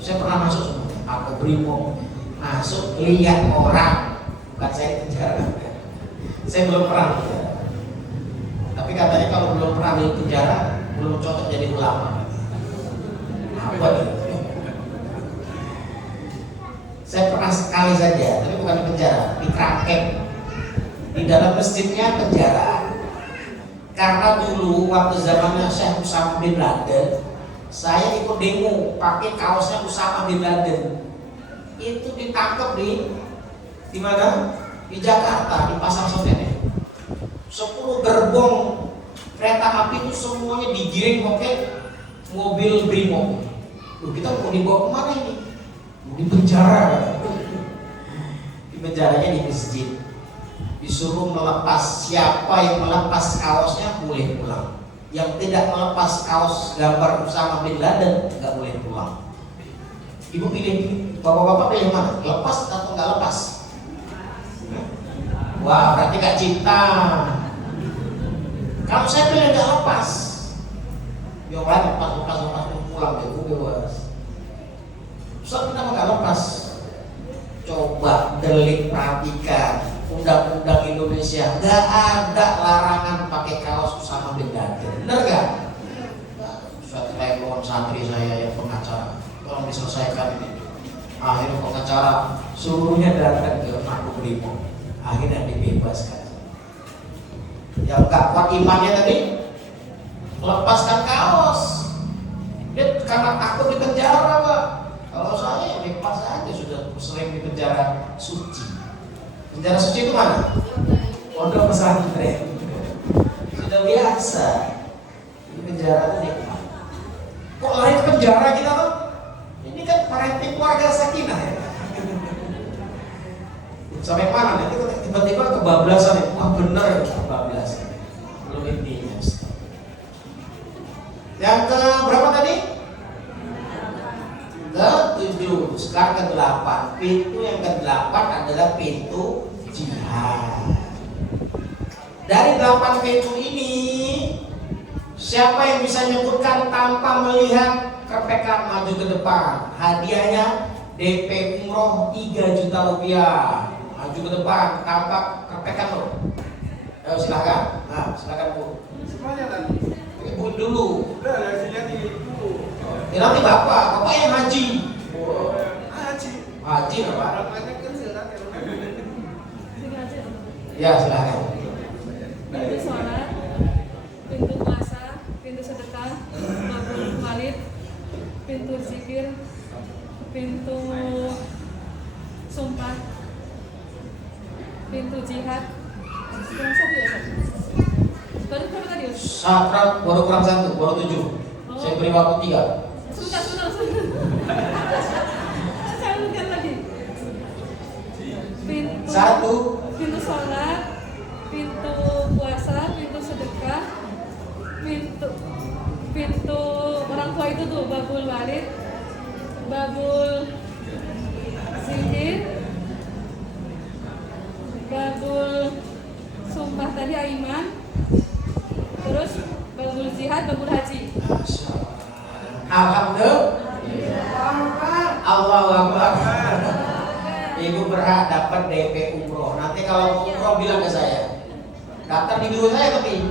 Saya pernah masuk semua. Aku Brimob masuk lihat orang, bukan saya di penjara. Saya belum pernah. Tapi katanya kalau belum pernah di penjara, belum cocok jadi ulama. Apa itu? Saya pernah sekali saja, tapi bukan di penjara, di Kraken. Di dalam masjidnya penjara. Karena dulu waktu zamannya Syekh Osama bin Laden, saya ikut demo pakai kaosnya Osama bin Laden. Itu ditangkap di mana? Di Jakarta, di Pasar Senen. 10 gerbong kereta api itu semuanya digiring pakai mobil Brimob. Loh, kita mau dibawa kemana ini? Mau di penjara. Di penjaranya di masjid. Disuruh melepas, siapa yang melepas kaosnya boleh pulang. Yang tidak melepas kaos gambar Osama bin Laden nggak boleh pulang. Ibu pilih, bapak-bapak pilih mana? Lepas atau nggak lepas? Wah, berarti nggak cinta. Kalau saya pilih nggak lepas, yang lain lepas pulang deh, gue bebas. Ustaz, kita nggak lepas. Coba delik perhatikan undang-undang Indonesia, nggak ada larangan pakai kaos Osama bin Laden, benar nggak? Saya telepon santri saya yang pengacara, tolong diselesaikan ini. Akhirnya pengacara seluruhnya datang ke Makobrimob, akhirnya dibebaskan. Yang nggak kuat imannya tadi, lepaskan kaos. Dia karena takut di penjara, Pak. Kalau saya ya lepas aja, sudah sering di penjara suci. Penjara suci itu mana? Pondok pesantren. Sudah biasa. Di penjara itu nikmat. Kok lari ke penjara kita tuh? Ini kan parenting keluarga sakinah ya. Sampai mana? Nanti tiba-tiba kebablasan ya. Wah bener kebablasan. Belum intinya. Yang ke berapa tadi? Ke-7. Sekarang ke-8. Pintu yang ke-8 adalah pintu jihad. Dari 8 pintu ini, siapa yang bisa nyebutkan tanpa melihat kerpekan maju ke depan? Hadiahnya DP umroh 3 juta rupiah. Maju ke depan tanpa kerpekan loh. Ayo silakan. Nah, silakan Bu. Semuanya kan? Ibu dulu. Udah, lihat dulu. Ya, nanti bapak yang haji. Haji. Haji apa? Orangnya kecil kan? Ya silakan. Pintu sholat, pintu puasa, pintu sedekah, mabul walid, pintu zikir, pintu sumpah, pintu jihad. Kurang satu ya? Baru berapa tadi? Sakral baru kurang 1, baru 7. Saya beri waktu 3. Sebentar. Saya ulangi lagi. Pintu sholat, pintu puasa, pintu sedekah, pintu orang tua itu tuh babul walid, babul zikir, babul sumpah tadi aiman, terus babul jihad, babul haji. Alhamdulillah. Allahu Akbar. Ibu berhak dapat DP umroh. Nanti kalau umroh bilang ke saya. Daftar di biro saya tapi.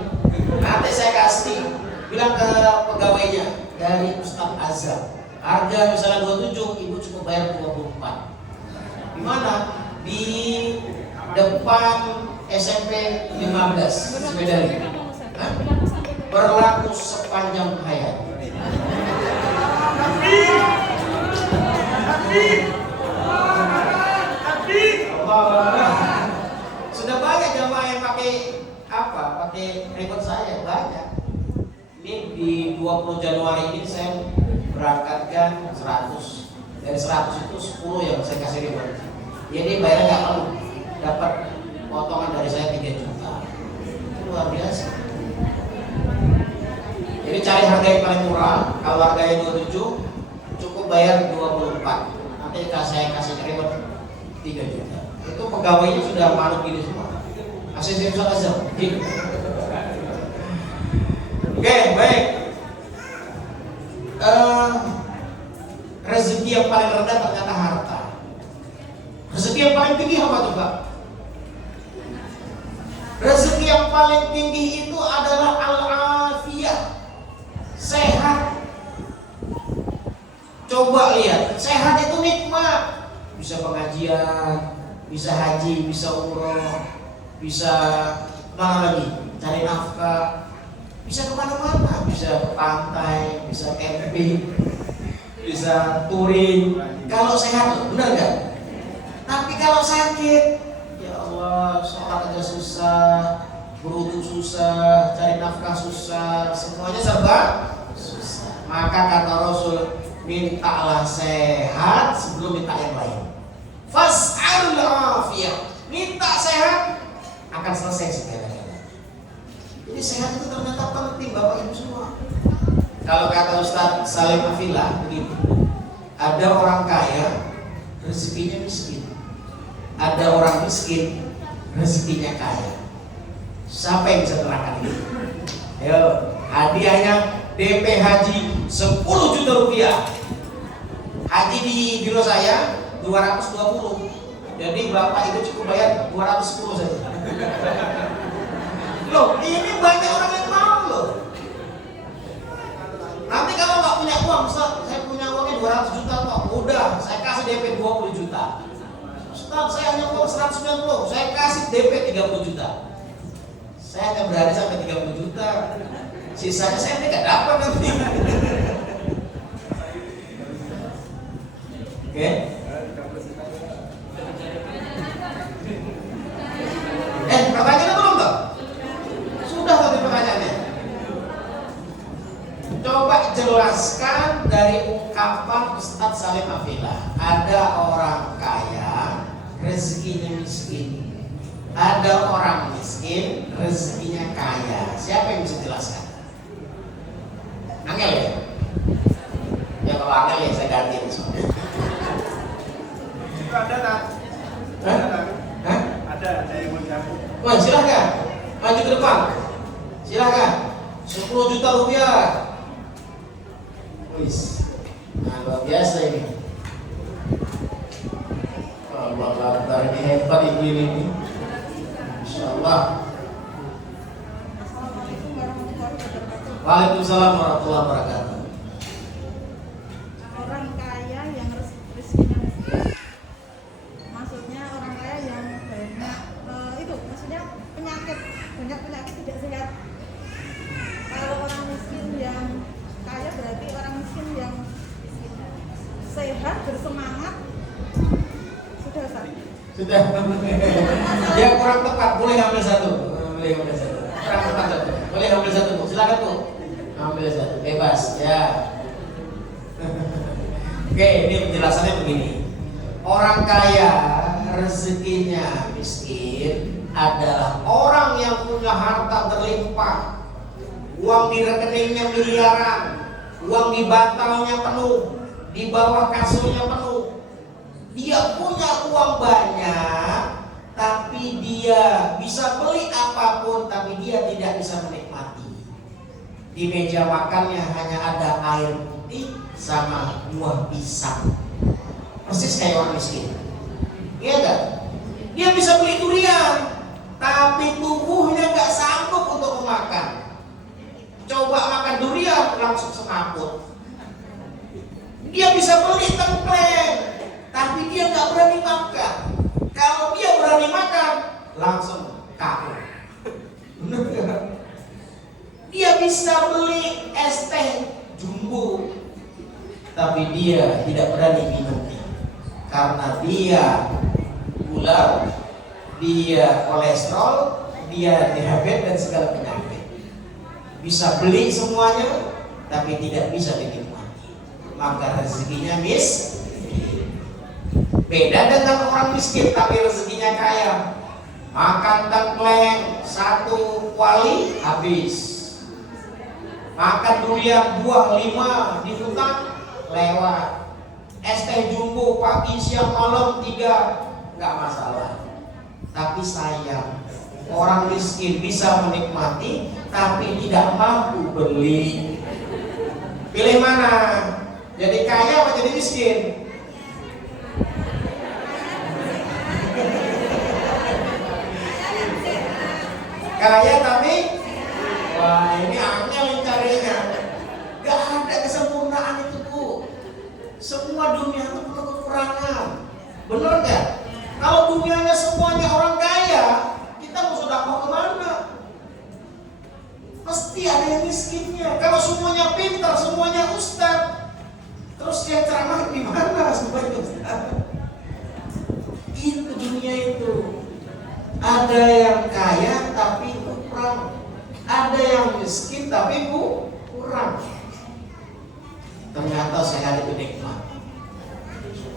Nanti saya kasih bilang ke pegawainya dari Ustaz Azam. Harga misalnya 27, ibu cukup bayar 24. Di mana? Di depan SMP 15 Sepedari. Berlaku sepanjang hayat. Allah. Sudah banyak pakai apa? Pakai remote saya banyak. Ini di 20 Januari ini saya berangkatkan 100. Dari 100 itu 10 yang saya kasih remote. Jadi bayarnya nggak perlu, dapat potongan dari saya 3 juta. Itu luar biasa. Jadi cari harga yang paling murah. Kalau harganya 27, cukup bayar 24. Nanti saya kasih remote 3 juta. Itu pegawainya sudah manut gini semua. Asisten Azam gitu. Oke, baik. Rezeki yang paling rendah ternyata harta. Rezeki yang paling tinggi apa coba? Rezeki yang paling tinggi itu adalah al-afiyah, sehat. Coba lihat, sehat itu nikmat. Bisa pengajian, bisa haji, bisa umroh, bisa mana lagi, cari nafkah, bisa kemana-mana, bisa ke pantai, bisa camping, bisa touring. Kalau sehat, benar nggak? Tapi kalau sakit, ya Allah, sholat aja susah, berwudu susah, cari nafkah susah, semuanya serba susah. Maka kata Rasul, mintalah sehat sebelum minta yang lain. Fas'alul afiyah, minta sehat akan selesai segala-galanya. Jadi sehat itu ternyata penting Bapak Ibu semua. Kalau kata Ustaz Salim Afillah begini, ada orang kaya rezekinya miskin, ada orang miskin rezekinya kaya. Siapa yang bisa terangkan ini? Ayo, hadiahnya DP haji 10 juta rupiah. Haji di biro saya 220. Jadi Bapak itu cukup bayar 210 saja. Loh, ini banyak orang yang mau loh. Nanti kalau nggak punya uang, Ustaz, saya punya uangnya 200 juta kok. Udah, saya kasih DP 20 juta. Ustaz, saya hanya uang 190, saya kasih DP 30 juta. Saya akan berani sampai 30 juta. Sisanya saya nggak dapat nanti. Oke? Pertanyaannya belum dong? Sudah tadi pertanyaannya. Coba jelaskan dari ungkapan Ustaz Salim Afillah. Ada orang kaya, rezekinya miskin. Ada orang miskin, rezekinya kaya. Siapa yang bisa jelaskan? Angel ya? Ya kalau Angel ya saya ganti soalnya. Itu ada tak? Hah? Ada yang mau diaku. Wah, silahkan maju ke depan. Silahkan 10 juta rupiah. Wis, nah, luar biasa ini. Allah Akbar, ini hebat ibu ini. Insyaallah. Waalaikumsalam warahmatullahi wabarakatuh. Orang kaya yang rezekinya miskin. Maksudnya orang kaya yang banyak itu maksudnya banyak penyakit tidak sehat. Kalau orang miskin yang kaya berarti orang miskin yang sehat, bersemangat. Sudah Ustaz. Sudah. Ya kurang tepat, boleh ambil satu. Boleh ambil satu. Kurang tepat satu. Boleh ambil satu, Bu. Silakan, Bu. Ambil satu, bebas ya. Oke, ini penjelasannya begini. Orang kaya rezekinya miskin adalah orang yang punya harta berlimpah, uang di rekeningnya miliaran, uang di bantalnya penuh, di bawah kasurnya penuh. Dia punya uang banyak, tapi dia bisa beli apapun, tapi dia tidak bisa menikmati. Di meja makannya hanya ada air putih sama buah pisang. Persis kayak orang miskin. Iya kan? Dia bisa beli durian, tapi tubuhnya nggak sanggup untuk memakan. Coba makan durian langsung semaput. Dia bisa beli tengkleng, tapi dia nggak berani makan. Kalau dia berani makan, langsung KO. Dia bisa beli es teh jumbo, tapi dia tidak berani minumnya karena dia gula, dia kolesterol, dia diabetes dan segala penyakit. Bisa beli semuanya, tapi tidak bisa dinikmati. Maka rezekinya beda dengan orang miskin tapi rezekinya kaya. Makan tengkleng 1 kuali habis. Makan durian buah 5 di hutan lewat. Es teh jumbo pagi siang malam 3 nggak masalah. Tapi sayang, orang miskin bisa menikmati tapi tidak mampu beli. Pilih mana? Jadi kaya atau jadi miskin? Kaya tapi wah, ini angel carinya. Gak ada kesempurnaan itu, Bu. Semua dunia itu penuh kekurangan. Bener gak? Kalau dunianya semuanya orang kaya, kita mau sedekah kemana? Pasti ada yang miskinnya. Kalau semuanya pintar, semuanya ustaz, terus yang ceramah di mana semuanya ustaz? Itu dunia itu. Ada yang kaya tapi kurang, ada yang miskin tapi kurang. Ternyata sehat itu nikmat.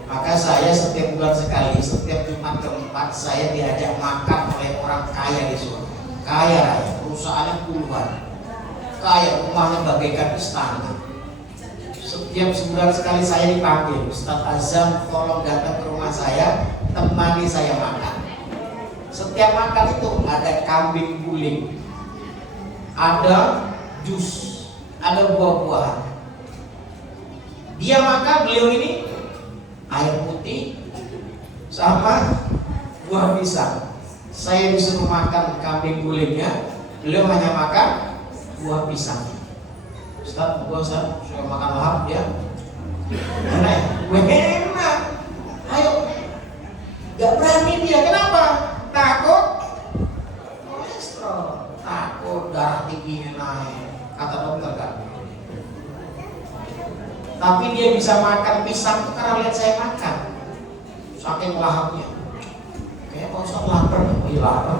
Maka saya setiap bulan sekali, setiap Jumat keempat saya diajak makan oleh orang kaya di Solo. Kaya raya, perusahaannya puluhan, kaya, rumahnya bagaikan istana. Setiap sebulan sekali saya dipanggil, Ustaz Azam tolong datang ke rumah saya, temani saya makan. Setiap makan itu ada kambing guling, ada jus, ada buah-buahan. Dia makan, beliau ini air putih sama buah pisang. Saya disuruh makan kambing gulingnya, beliau hanya makan buah pisang. Ustaz, saya makan lahap dia. Enak. Ayo. Gak berani dia, kenapa? Takut kolesterol, takut darah tingginya naik. Kata dokter kan. Tapi dia bisa makan pisang itu karena lihat saya makan. Saking lahapnya. Kayak Pak Ustaz lapar, lapar.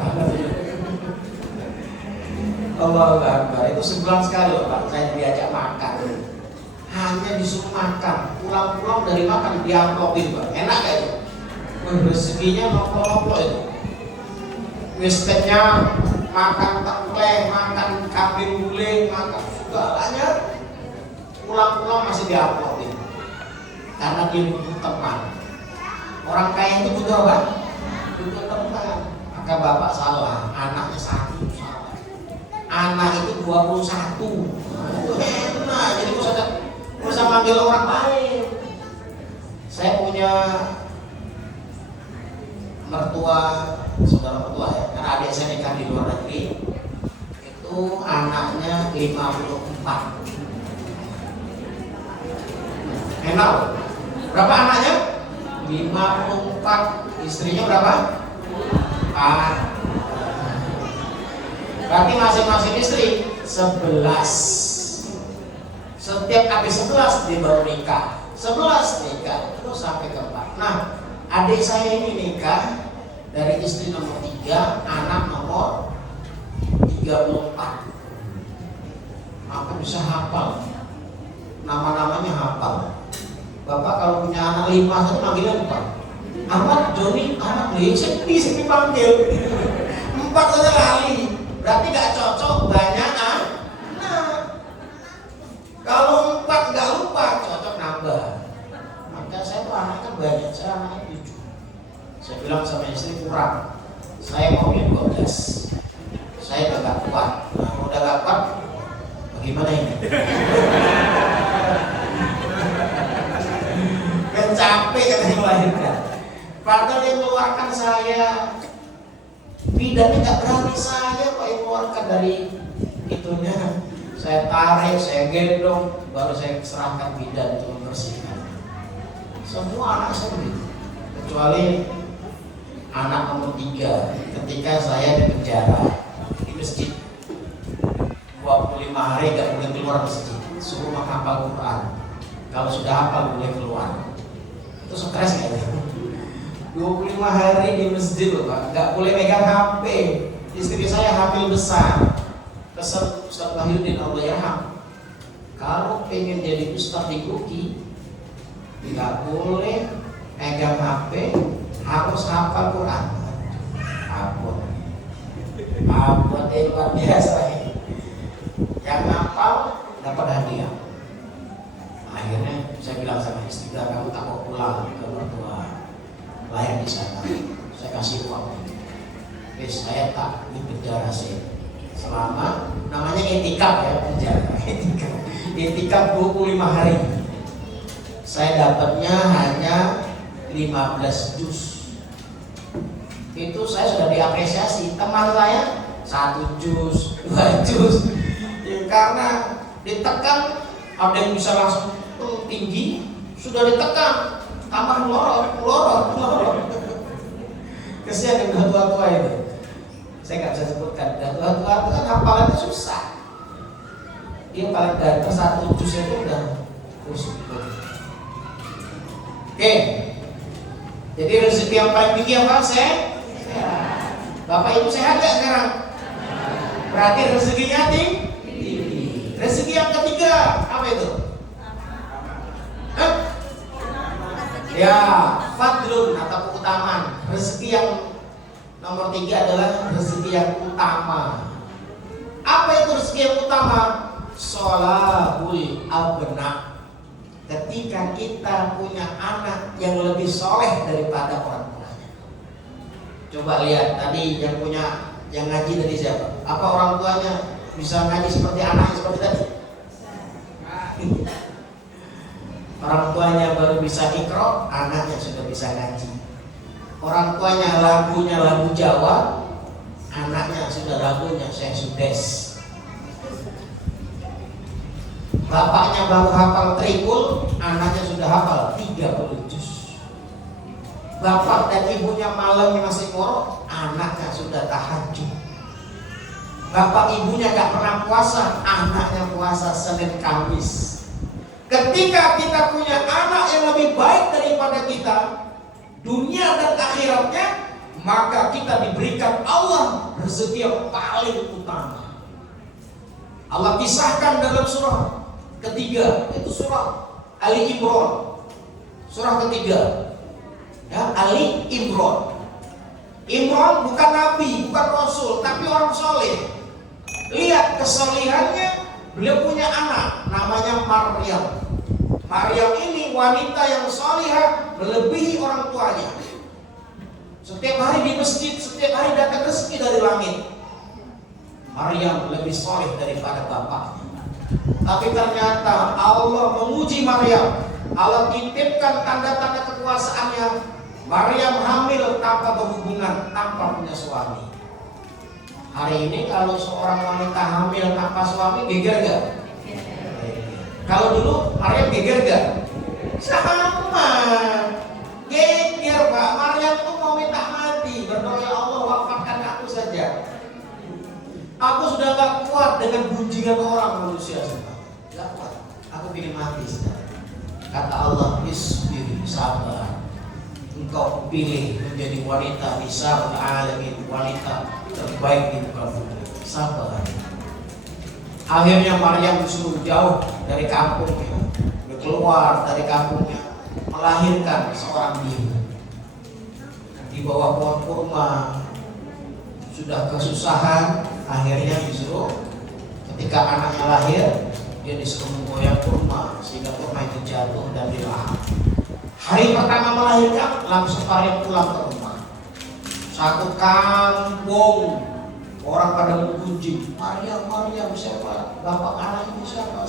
Allahu Akbar. Itu sebulan sekali loh Pak, saya diajak makan. Hanya disuruh makan, pulang-pulang dari makan diamplopin Pak. Enak gak itu? Rezekinya noplok-noplok itu. Wistetnya makan tengkleng, makan kambing guling, makan segalanya. Pulang-pulang masih diamplopin. Karena dia butuh teman. Orang kaya itu butuh apa? Butuh teman. Maka bapak salah, anaknya 1 salah. Anak itu 21. Itu enak. Jadi bisa manggil orang lain. Saya punya mertua, saudara mertua ya, karena adik saya nikah di luar negeri. Itu anaknya 54. Enak. Berapa anaknya? 54. Istrinya berapa? 4. Berarti masing-masing istri 11. Setiap habis 11 dia baru nikah. 11 nikah terus sampai ke 4. Nah, adik saya ini nikah dari istri nomor 3, anak nomor 34. Apa bisa hafal? Nama-namanya hafal. Bapak kalau punya anak 5 saja manggilnya Pak. Ahmad, Joni, anak nih, sedih dipanggil. 4 saja lali. Berarti gak cocok banyak anak. Kalau 4 gak lupa, cocok nambah. Maka saya tuh anaknya banyak, saya anaknya 7. Saya bilang sama istri kurang. Saya maunya 12. Saya udah gak kuat. Nah, udah gak kuat, bagaimana ini? Kan capek katanya melahirkan. Padahal yang mengeluarkan saya, bidannya gak berani saya Pak yang mengeluarkan dari itunya. Saya tarik, saya gendong, baru saya serahkan bidan untuk membersihkan. Semua anak saya begitu, kecuali anak nomor 3 ketika saya di penjara di masjid 25 hari gak boleh keluar masjid, suruh menghafal Quran. Kalau sudah hafal boleh keluar. Itu stres kayaknya. 25 hari di masjid loh Pak, gak boleh megang HP. istri saya hamil besar. Pesan Ustaz Wahyudin Allah yarham, kalau pengen jadi ustaz di Turki nggak boleh pegang HP, harus hafal Quran. Abot luar biasa ini. Yang hafal dapat hadiah. Akhirnya saya bilang sama istri, kamu tak mau pulang ke mertua, layak di sana. Saya kasih uang. Saya tak di penjara sih. Selama namanya etikaf ya, penjara. Etikaf 25 hari. Saya dapatnya hanya 15 juz. Itu saya sudah diapresiasi. Teman saya 1 juz, 2 juz. Ya, karena ditekan, ada yang bisa langsung tinggi, sudah ditekan tambah melorot. Kesian yang tua-tua itu. Saya nggak bisa sebutkan. Tua-tua itu kan hafalannya susah. Dia paling dari 1 juz itu udah kusut. Oke. Jadi rezeki yang paling tinggi apa? Sehat. Bapak Ibu sehat nggak sekarang? Berarti rezekinya tinggi. Rezeki yang ketiga apa itu? Ya, fadlun atau keutamaan. Rezeki yang nomor 3 adalah rezeki yang utama. Apa itu rezeki yang utama? Sholahul abna. Ketika kita punya anak yang lebih soleh daripada orang tuanya. Coba lihat tadi yang ngaji tadi siapa? Apa orang tuanya bisa ngaji seperti anaknya seperti tadi? Orang tuanya baru bisa ikro, anaknya sudah bisa ngaji. Orang tuanya lagunya lagu Jawa, anaknya sudah lagunya Syekh Sudes. Bapaknya baru hafal trikul, anaknya sudah hafal 30 juz. Bapak dan ibunya malamnya masih ngorok, anaknya sudah tahajud. Bapak ibunya gak pernah puasa, anaknya puasa Senin Kamis. Ketika kita punya anak yang lebih baik daripada kita, dunia dan akhiratnya, maka kita diberikan Allah rezeki yang paling utama. Allah kisahkan dalam surah ketiga, itu surah Ali Imran. Surah ketiga, ya, Ali Imran. Imran bukan nabi, bukan rasul, tapi orang soleh. Lihat kesolihannya, beliau punya anak namanya Maryam. Maryam ini wanita yang solihah melebihi orang tuanya. Setiap hari di masjid, setiap hari datang rezeki dari langit. Maryam lebih soleh daripada bapaknya. Tapi ternyata Allah menguji Maryam. Allah titipkan tanda-tanda kekuasaannya. Maryam hamil tanpa berhubungan, tanpa punya suami. Hari ini kalau seorang wanita hamil tanpa suami, geger gak? Kalau dulu Maryam geger gak? Sama. Geger Pak. Maryam tuh mau minta mati. Berdoa, ya Allah wafatkan aku saja. Aku sudah gak kuat dengan gunjingan orang manusia. Gak kuat. Aku ingin mati. Kata Allah, isbir, sabar. Engkau pilih menjadi wanita nisa'ul alamin, wanita terbaik di muka bumi. Sabar. Akhirnya Maryam disuruh jauh dari kampungnya, keluar dari kampungnya, melahirkan seorang ibu di bawah pohon kurma. Sudah kesusahan, akhirnya disuruh ketika anaknya lahir, dia disuruh menggoyang kurma sehingga kurma itu jatuh dan dilahap. Hari pertama melahirkan, langsung Maryam pulang ke rumah. Satu kampung orang pada menggunjing, Maryam, siapa? Bapak anak ini siapa?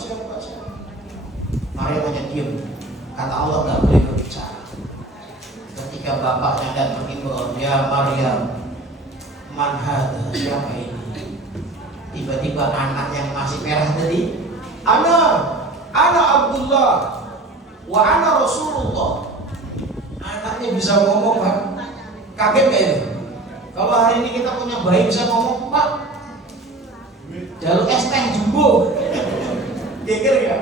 Maryam hanya diam. Kata Allah gak boleh berbicara. Ketika bapaknya dan mengimbau, ya Maryam, man hada, siapa ini? Tiba-tiba anak yang masih merah tadi, Ana Abdullah, wa ana Rasulullah. Anaknya bisa ngomong kan? Kaget gak itu? Kalau hari ini kita punya bayi bisa ngomong, Pak, jalur es teh jumbo. Geger ya?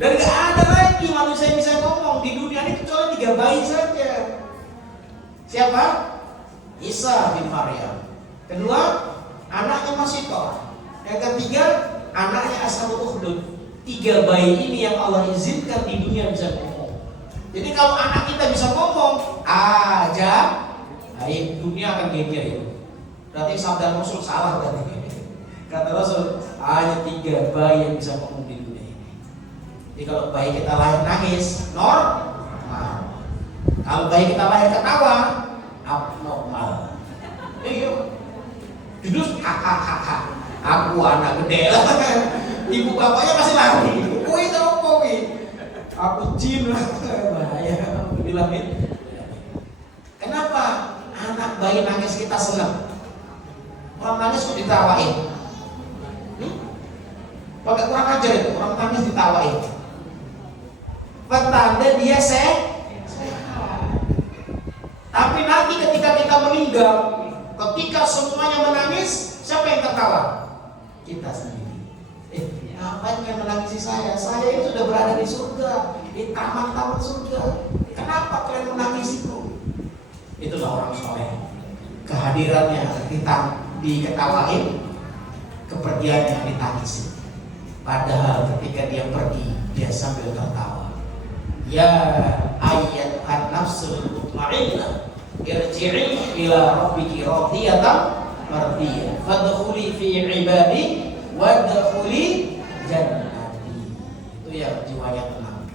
Dan gak ada lagi manusia yang bisa ngomong di dunia ini kecuali 3 bayi saja. Siapa? Isa bin Maryam. Kedua, anaknya masih tok. Yang ketiga, anaknya ashabul ukhdud. 3 bayi ini yang Allah izinkan di dunia bisa ngomong. Jadi kalau anak kita bisa ngomong, aja, dunia akan geger ya. Berarti sabda Rasul salah berarti. Kata Rasul, hanya 3 bayi yang bisa ngomong di dunia ini. Jadi kalau bayi kita lahir nangis, normal. Kalau bayi kita lahir ketawa, abnormal. Iya. Judul hahaha. Aku anak gede lah. Ibu bapaknya masih lari. Woi apa woi? Aku jin lah. Bahaya. Bilangin. Kenapa anak bayi nangis kita senang? Orang nangis kok ditawain? Pakai kurang ajar itu. Orang nangis ditawain. Petanda dia sehat. Tapi nanti ketika kita meninggal, ketika semuanya menangis, siapa yang tertawa? Kita sendiri. Ngapain kalian menangisi saya? Saya ini sudah berada di surga, di taman-taman surga. Kenapa kalian menangisiku? Itulah orang soleh. Kehadirannya diketawain, kepergiannya ditangisi. Padahal ketika dia pergi, dia sambil tertawa. Ya ayyatuhan nafsul mutmainnah, irji'i ila rabbiki radiyatan mardiyah, fadkhuli fi ibadi wadkhuli jannati. Itu ya jiwanya tenang.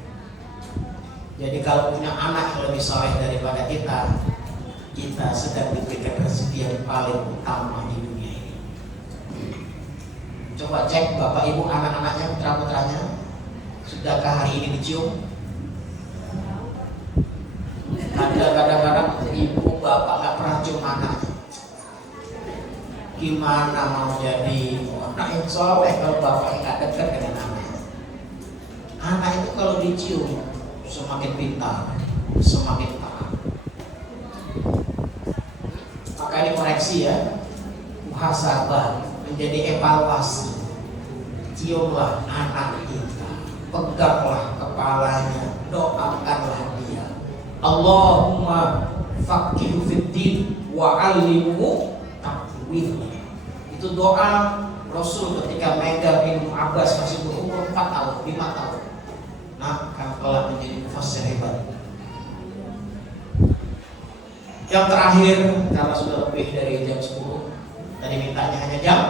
Jadi kalau punya anak yang lebih soleh daripada kita sedang diberikan rezeki yang paling utama di dunia ini. Coba cek bapak ibu anak-anaknya, putra-putranya, sudahkah hari ini dicium? Ada kadang-kadang ibu bapak nggak pernah cium anaknya. Gimana mau jadi anak yang soleh kalau bapak nggak dekat dengan anaknya? Anak itu kalau dicium semakin pintar, semakin taat. Maka ini koreksi ya, muhasabah menjadi evaluasi. Ciumlah anak kita, peganglah kepalanya, doakanlah dia. Allahumma faqihu fiddin wa 'allimhu ta'wil. Itu doa Rasul ketika megang Ibnu Abbas masih berumur 4 tahun, 5 tahun. Nah, kan telah menjadi mufassir hebat. Yang terakhir, karena sudah lebih dari jam 10, tadi mintanya hanya jam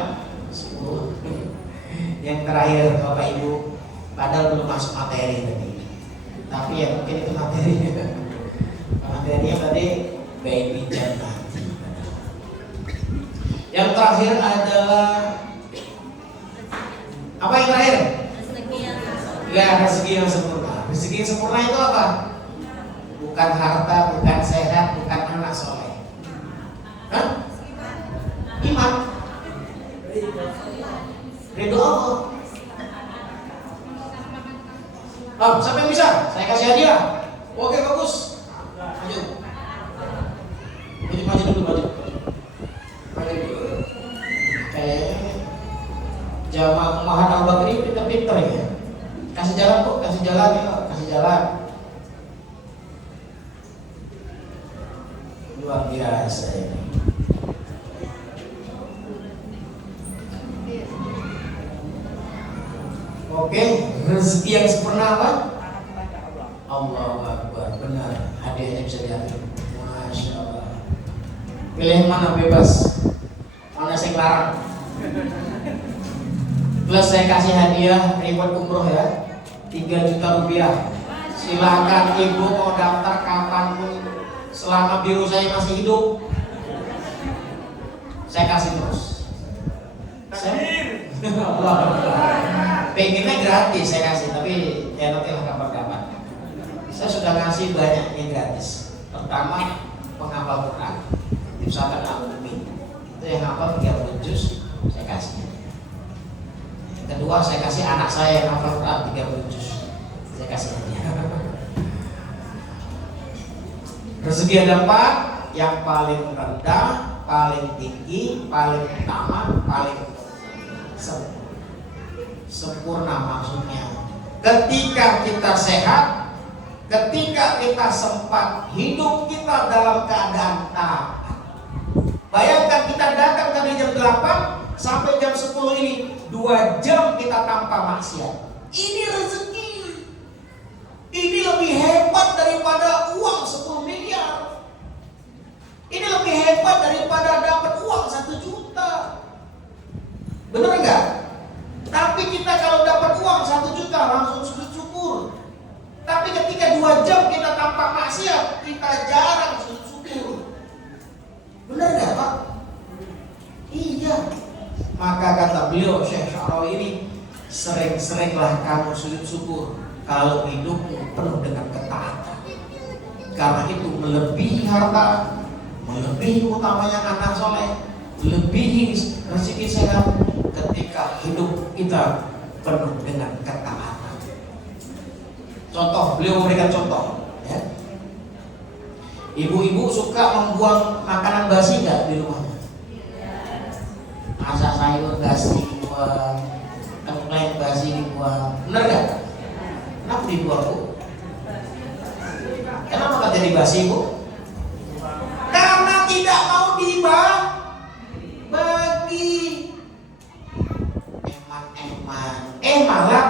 10. Yang terakhir Bapak Ibu, padahal belum masuk materi tadi. Tapi ya mungkin itu materinya. Materinya tadi baby jannati. Yang terakhir adalah apa yang terakhir? Ya, rezeki yang sempurna. Rezeki yang sempurna itu apa? Bukan harta, bukan sehat, bukan anak soleh. Hah? Iman. Ridho Allah. Oh, siapa yang bisa? Saya kasih hadiah. Oke, bagus. Maju. Maju dulu, maju. Maju dulu. Jamaah Umahat Al-Bakri pinter-pinter ya. Kasih jalan kok, kasih jalan ya, kasih jalan. Luar biasa ini. Oke, rezeki yang sempurna apa? Allahu Akbar, benar. Hadiahnya bisa diambil. Masya Allah. Pilih mana bebas. Mana saya larang. Plus saya kasih hadiah reward umroh ya, 3 juta rupiah. Silakan ibu mau daftar kapanpun selama biru saya masih hidup. Saya kasih terus. Pengennya gratis saya kasih, tapi ya nantilah kapan-kapan. Saya sudah ngasih banyak yang gratis. Pertama penghafal Quran, misalkan Al-Umi, itu yang hafal 30 juz saya kasih. Kedua, saya kasih anak saya yang hafal Quran 30 juz. Saya kasih hadiah. Rezeki ada 4, yang paling rendah, paling tinggi, paling utama, paling sempurna maksudnya. Ketika kita sehat, ketika kita sempat hidup kita dalam keadaan taat. Bayangkan kita datang ke dari jam 8 sampai jam 10 ini 2 jam kita tanpa maksiat. Ini rezeki. Ini lebih hebat daripada uang 10 miliar. Ini lebih hebat daripada dapat uang 1 juta. Benar enggak? Tapi kita kalau dapat uang 1 juta langsung sujud syukur. Tapi ketika 2 jam kita tanpa maksiat, kita jarang sujud syukur. Benar enggak, Pak? Iya. Maka kata beliau Syekh Sya'rawi ini, sering-seringlah kamu sujud syukur kalau hidupmu penuh dengan ketaatan. Karena itu melebihi harta, melebihi utamanya anak soleh, melebihi rezeki sehat ketika hidup kita penuh dengan ketaatan. Contoh, beliau memberikan contoh, ya. Ibu-ibu suka membuang makanan basi nggak di rumahnya? Masak sayur basi dibuang, tengkleng basi dibuang, bener nggak? Kenapa dibuang, Bu? Kenapa nggak jadi basi, Bu? Karena tidak mau dibagi. Eman-eman, malah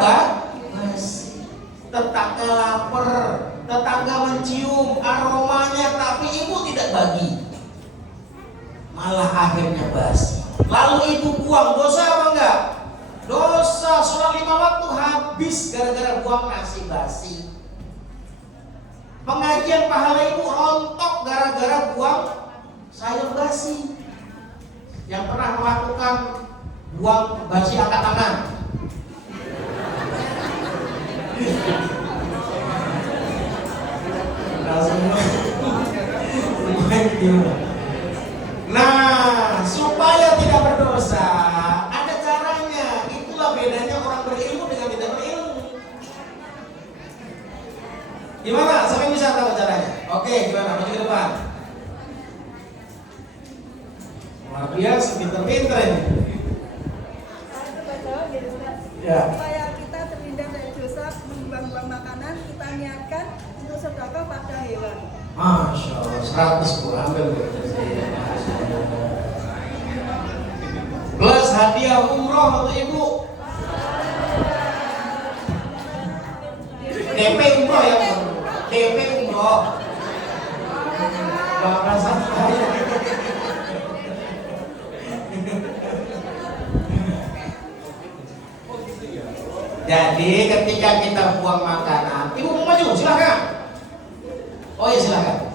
basi. Tetangga lapar, tetangga mencium aromanya, tapi ibu tidak bagi. Malah akhirnya basi. Lalu ibu buang, dosa apa enggak? Dosa. Sholat 5 waktu habis gara-gara buang nasi basi. Pengajian pahala ibu rontok gara-gara buang sayur basi. Yang pernah melakukan buang basi angkat tangan. Nah, supaya tidak berdosa, ada caranya. Itulah bedanya orang berilmu dengan tidak berilmu. Gimana? Siapa yang bisa tahu caranya? Oke, gimana? Maju ke depan. Luar biasa, pinter-pinter ini. Ya. Supaya kita terhindar dari dosa membuang-buang makanan, kita niatkan untuk sedekah pada hewan. Masya Allah, 100 Bu, ambil Bu. Plus hadiah umroh untuk ibu. DP umroh ya, Bu. DP umroh. Bapak saya. Jadi ketika kita buang makanan, ibu mau maju, silahkan. Oh ya silahkan.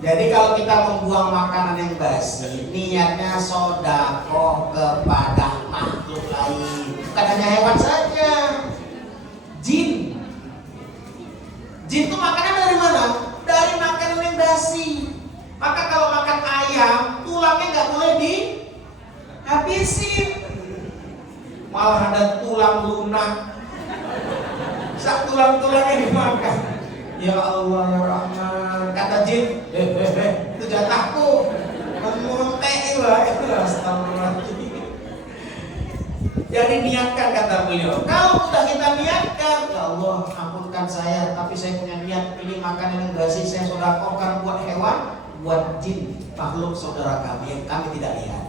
Jadi kalau kita membuang makanan yang basi, niatnya sedekah kepada makhluk lain, bukan hanya hewan saja. Jin. Jin itu makanan dari mana? Dari makanan yang basi. Maka kalau makan ayam, tulangnya nggak boleh dihabisin. Malah ada tulang lunak. Sak tulang-tulangnya dimakan. Ya Allah ya Rahman, kata jin, itu jatahku, menguntek itu astagfirullahaladzim. Jadi niatkan kata beliau. Kalau sudah kita niatkan, ya Allah ampunkan saya, tapi saya punya niat ini makanan yang basi saya sedekahkan buat hewan, buat jin, makhluk saudara kami yang kami tidak lihat.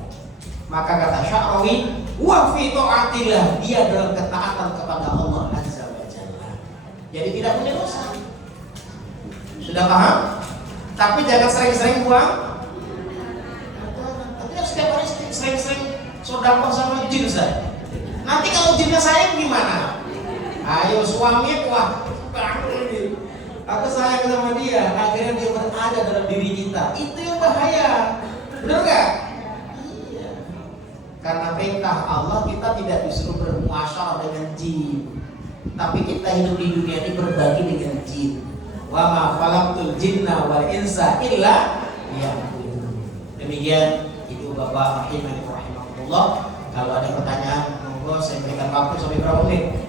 Maka kata Sya'rawi, wa fi ta'atillah, dia dalam ketaatan kepada Allah Azza wa Jalla. Jadi tidak punya dosa. Sudah paham? Tapi jangan sering-sering buang. Tapi kan setiap hari sering-sering sedekah sama jin saya. Nanti kalau jinnya sayang gimana? Ayo suaminya wah, aku sayang sama dia, akhirnya dia berada dalam diri kita. Itu yang bahaya. Benar nggak? Iya. Karena perintah Allah kita tidak disuruh bermuasyarah dengan jin, tapi kita hidup di dunia ini berbagi dengan jin. Wa ma khalaqtul jinna wal insa illa liya'budun. Demikian Ibu Bapak rahimani rahimakumullah. Kalau ada pertanyaan, monggo saya berikan waktu sampai berapa menit.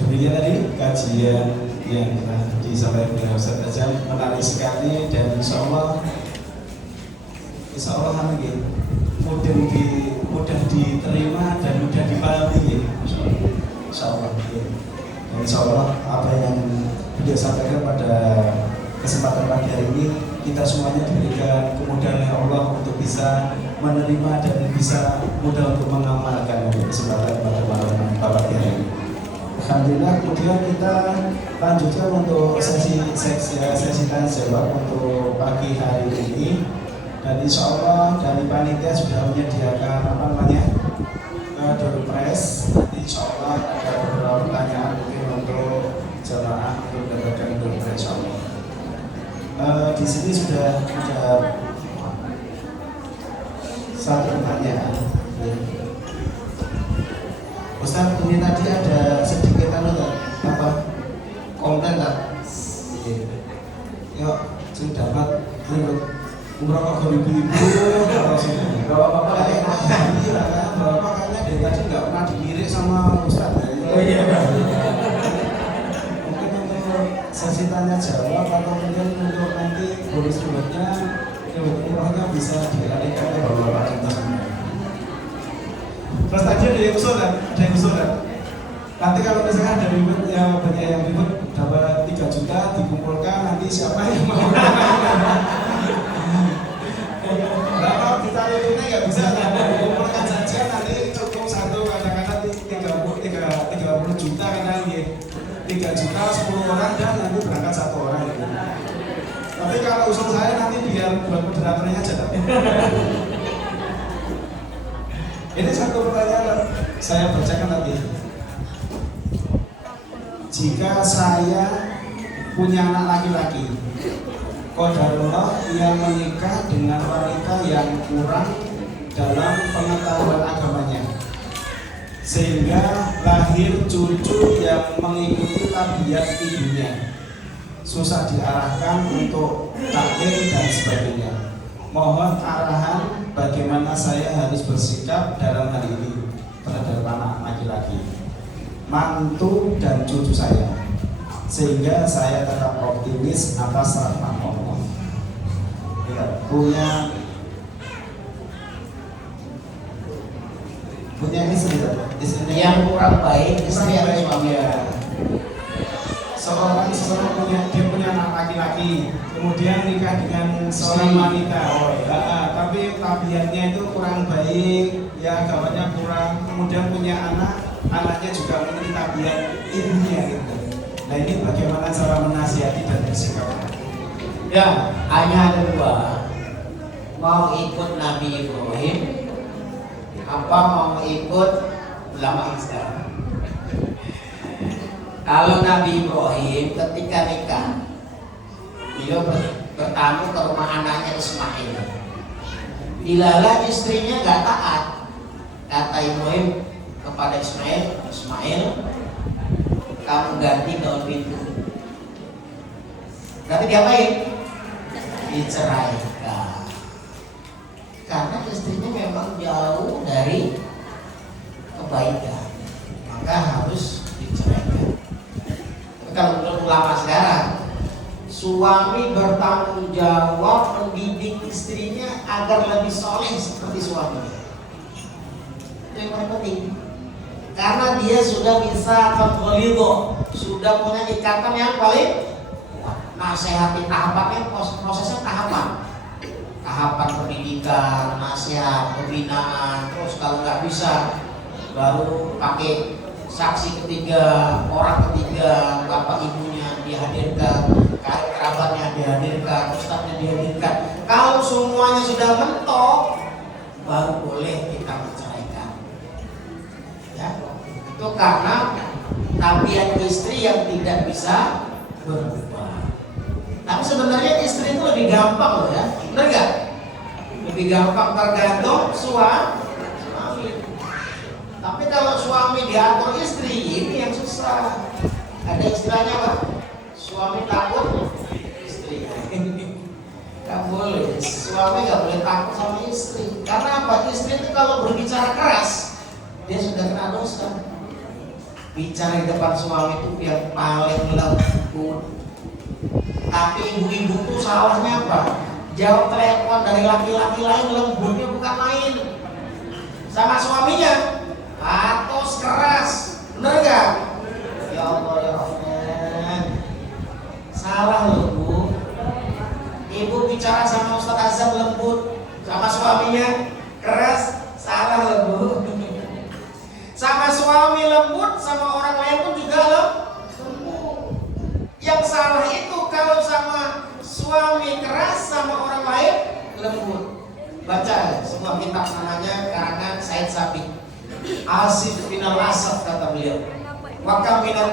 Demikian tadi kajian yang telah disampaikan oleh Ustaz Ajam, menarik sekali dan insya Allah mudah diterima dan mudah dipahami ya. Insya Allah. Ya. Dan insya Allah apa yang beliau sampaikan pada kesempatan pagi hari ini, kita semuanya diberikan kemudahan oleh Allah untuk bisa menerima dan bisa mudah untuk mengamalkan kesempatan pada malam pagi hari ini. Alhamdulillah, kemudian kita lanjutkan untuk sesi tanya jawab untuk pagi hari ini. Dan insya Allah dari panitia sudah menyediakan door prize. Insya Allah ada beberapa pertanyaan mungkin untuk jamaah untuk mendapatkan door prize. Insya Allah. Di sini sudah satu pertanyaan. Ustaz, ini tadi ada sedikit konten tak? Yuk, sudah dapat berapa kali ibu berapa kali berapa kalinya dari tadi nggak pernah dilirik sama Ustaz. Oh iya. Mungkin untuk sesi tanya jawab atau mungkin untuk nanti bonus-bonusnya umrohnya bisa dialihkan ke Bapak Cinta. Terus tadi ada yang usul. Nanti kalau misalkan ada ribut yang banyak yang ribut dapat 3 juta dikumpulkan, nanti siapa yang mau? Kalau kita ributnya nggak bisa, dikumpulkan saja nanti cukup satu kata-kata 30 juta karena 3 juta 10 orang dan nanti berangkat 1 orang. Tapi kalau usul saya nanti biar buat moderatornya aja. Ini satu pertanyaan saya bacakan tadi. Jika saya punya anak laki-laki, qadarullah ia menikah dengan wanita yang kurang dalam pengetahuan agamanya, sehingga lahir cucu yang mengikuti tabiat ibunya, susah diarahkan untuk taklim dan sebagainya. Mohon arahan bagaimana saya harus bersikap dalam hal ini terhadap anak laki-laki, mantu dan cucu saya, sehingga saya tetap optimis atas rahmat Allah. Ya, punya istri yang kurang baik istri atau suami. Seseorang punya anak laki-laki, kemudian nikah dengan seorang wanita. Tapi tabiatnya itu kurang baik, ya agamanya kurang, kemudian punya anaknya juga mengikuti tabiat ibunya gitu. Nah, ini bagaimana cara menasihati dan bersikap? Ya, hanya ada 2. Mau ikut Nabi Ibrahim apa mau ikut ulama Islam? Kalau Nabi Ibrahim ketika nikah, beliau bertamu ke rumah anaknya Ismail. Dilala istrinya gak taat, kata Ibrahim kepada Ismail, kamu ganti daun pintu. Berarti diapain? Diceraikan. Karena istrinya memang jauh dari kebaikan, maka harus diceraikan. Tapi kalau menurut ulama sekarang, suami bertanggung jawab mendidik istrinya agar lebih soleh seperti suaminya. Itu yang paling penting. Karena dia sudah bisa kontrolido, sudah punya ikatan yang paling kuat. Nasihati tahapannya, prosesnya tahapan pendidikan, nasihat, pembinaan. Terus kalau nggak bisa, baru pakai saksi ketiga, orang ketiga, bapak ibunya dihadirkan, kerabatnya dihadirkan, ustadznya dihadirkan. Kalau semuanya sudah mentok, baru boleh kita menceraikan. Ya, itu karena tabiat istri yang tidak bisa berubah. Tapi sebenarnya istri itu lebih gampang loh ya, benar nggak? Lebih gampang tergantung suami. Tapi kalau suami diatur istri, ini yang susah. Ada istilahnya apa? Suami takut istri. Gak boleh, suami gak boleh takut sama istri. Karena apa? Istri itu kalau berbicara keras, dia sudah kena dosa. bicara di depan suami itu yang paling lembut. Tapi ibu-ibu tuh salahnya apa? Jawab telepon dari laki-laki lain lembutnya bukan main. Sama suaminya atau keras, bener gak? Ya Allah ya Allah, salah loh Bu. Ibu bicara sama Ustaz Azam lembut, sama suaminya keras, salah loh Bu. Sama suami lembut, sama orang lain pun juga lembut. Yang salah itu kalau sama suami keras, sama orang lain lembut. Baca sebuah kitab namanya karangan Said Sabiq, Asif minal asaf, kata beliau. Wa kam minan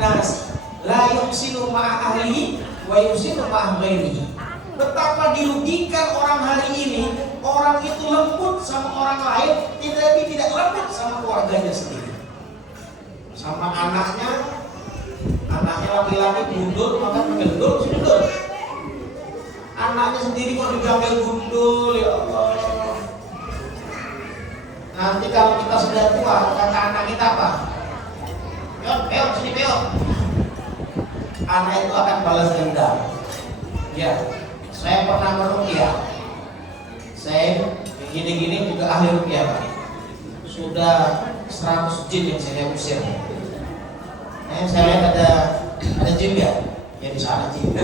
nasi la yuhsinu ma'a ahlihi wa yuhsinu ma'a ghairihi. Betapa dirugikan orang hari ini, orang itu lembut sama orang lain, tapi tidak lembut sama keluarganya sendiri. Sama anaknya laki-laki gundul, maka mengendul, sundul. Anaknya sendiri kok dipanggil gundul, ya Allah. Nanti kalau kita sudah tua, kata anak kita apa? Peot, sini peot. Anak itu akan balas dendam. Ya, saya pernah meruqyah. Saya gini-gini juga ahli ruqyah, Pak. Sudah 100 jin yang saya usir. Saya lihat ada jin ya? Ya di sana jin.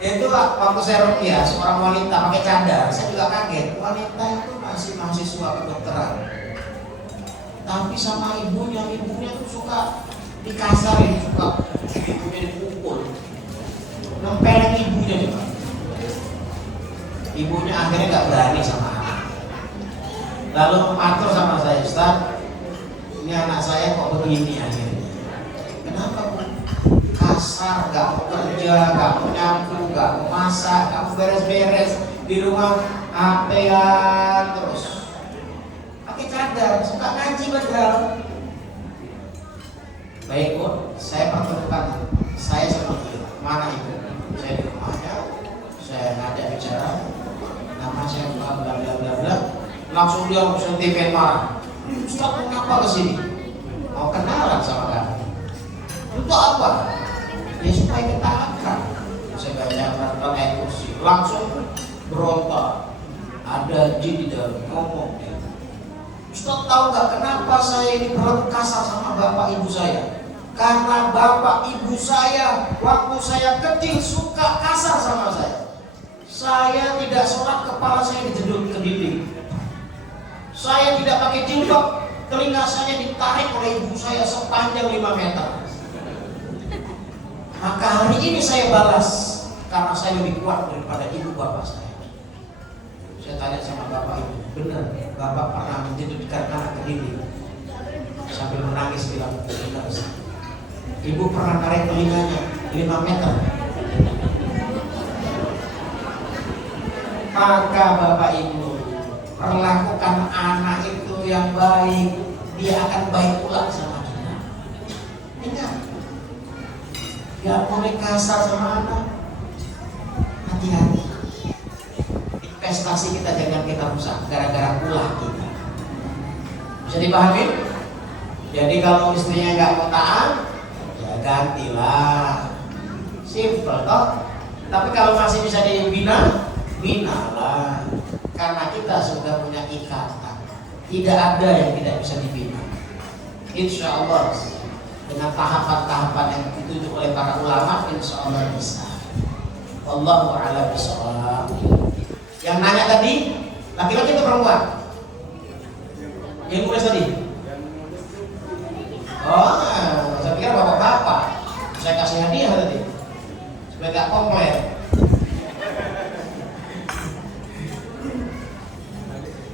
Itu waktu saya ruqyah, seorang wanita pakai cadar. Saya juga kaget. Wanita itu masih mahasiswa kedokteran. Tapi sama ibunya tuh suka dikasarin, suka ibunya dipukul, nempelin ibunya juga. Ibunya akhirnya nggak berani sama anak. Lalu matur sama saya, Ustaz, ini anak saya kok begini akhirnya. Kenapa Bu? Kasar, nggak mau kerja, nggak mau nyapu, nggak mau masak, nggak mau beres-beres di rumah, HP-an terus. Pakai cadar, suka ngaji padahal. Baik Bu, saya pertemukan saya sama beliau. Mana ibu? Saya di rumahnya, saya ngajak bicara. Nama saya bla bla bla bla bla. Langsung dia langsung TV marah. Ustaz, kenapa kesini? Mau kenalan sama kamu? Untuk apa? Ya supaya kita akrab. Saya baca ayat kursi, langsung berontak. Ada jin di dalam ngomong. Ustaz tahu nggak kenapa saya ini berlaku kasar sama bapak ibu saya? Karena bapak ibu saya waktu saya kecil suka kasar sama saya. Saya tidak sholat, kepala saya dijeduk ke dinding. Saya tidak pakai jilbab, telinga saya ditarik oleh ibu saya sepanjang 5 meter. Maka hari ini saya balas karena saya lebih kuat daripada ibu bapak saya. Saya tanya sama bapak ibu, benar bapak pernah menjedukkan anak ke dinding? Sambil menangis bilang, benar. Ibu pernah narik telinganya 5 meter. Maka bapak ibu perlakukan anak itu yang baik, dia akan baik pula sama kita. Ingat, gak boleh kasar sama anak. Hati-hati, investasi kita jangan kita rusak gara-gara ulah kita. Bisa dipahami? Jadi kalau istrinya gak mau taat, ya gantilah. Simple toh. Tapi kalau masih bisa dibina, binalah. Karena kita sudah punya ikatan. Tidak ada yang tidak bisa dibina. Insya Allah dengan tahapan-tahapan yang ditunjuk oleh para ulama, insya Allah bisa. Wallahu a'lam bishawab. Yang nanya tadi laki-laki atau perempuan? Yang nulis tadi? Oh, saya pikir bapak-bapak. Saya kasih hadiah tadi supaya gak komplain.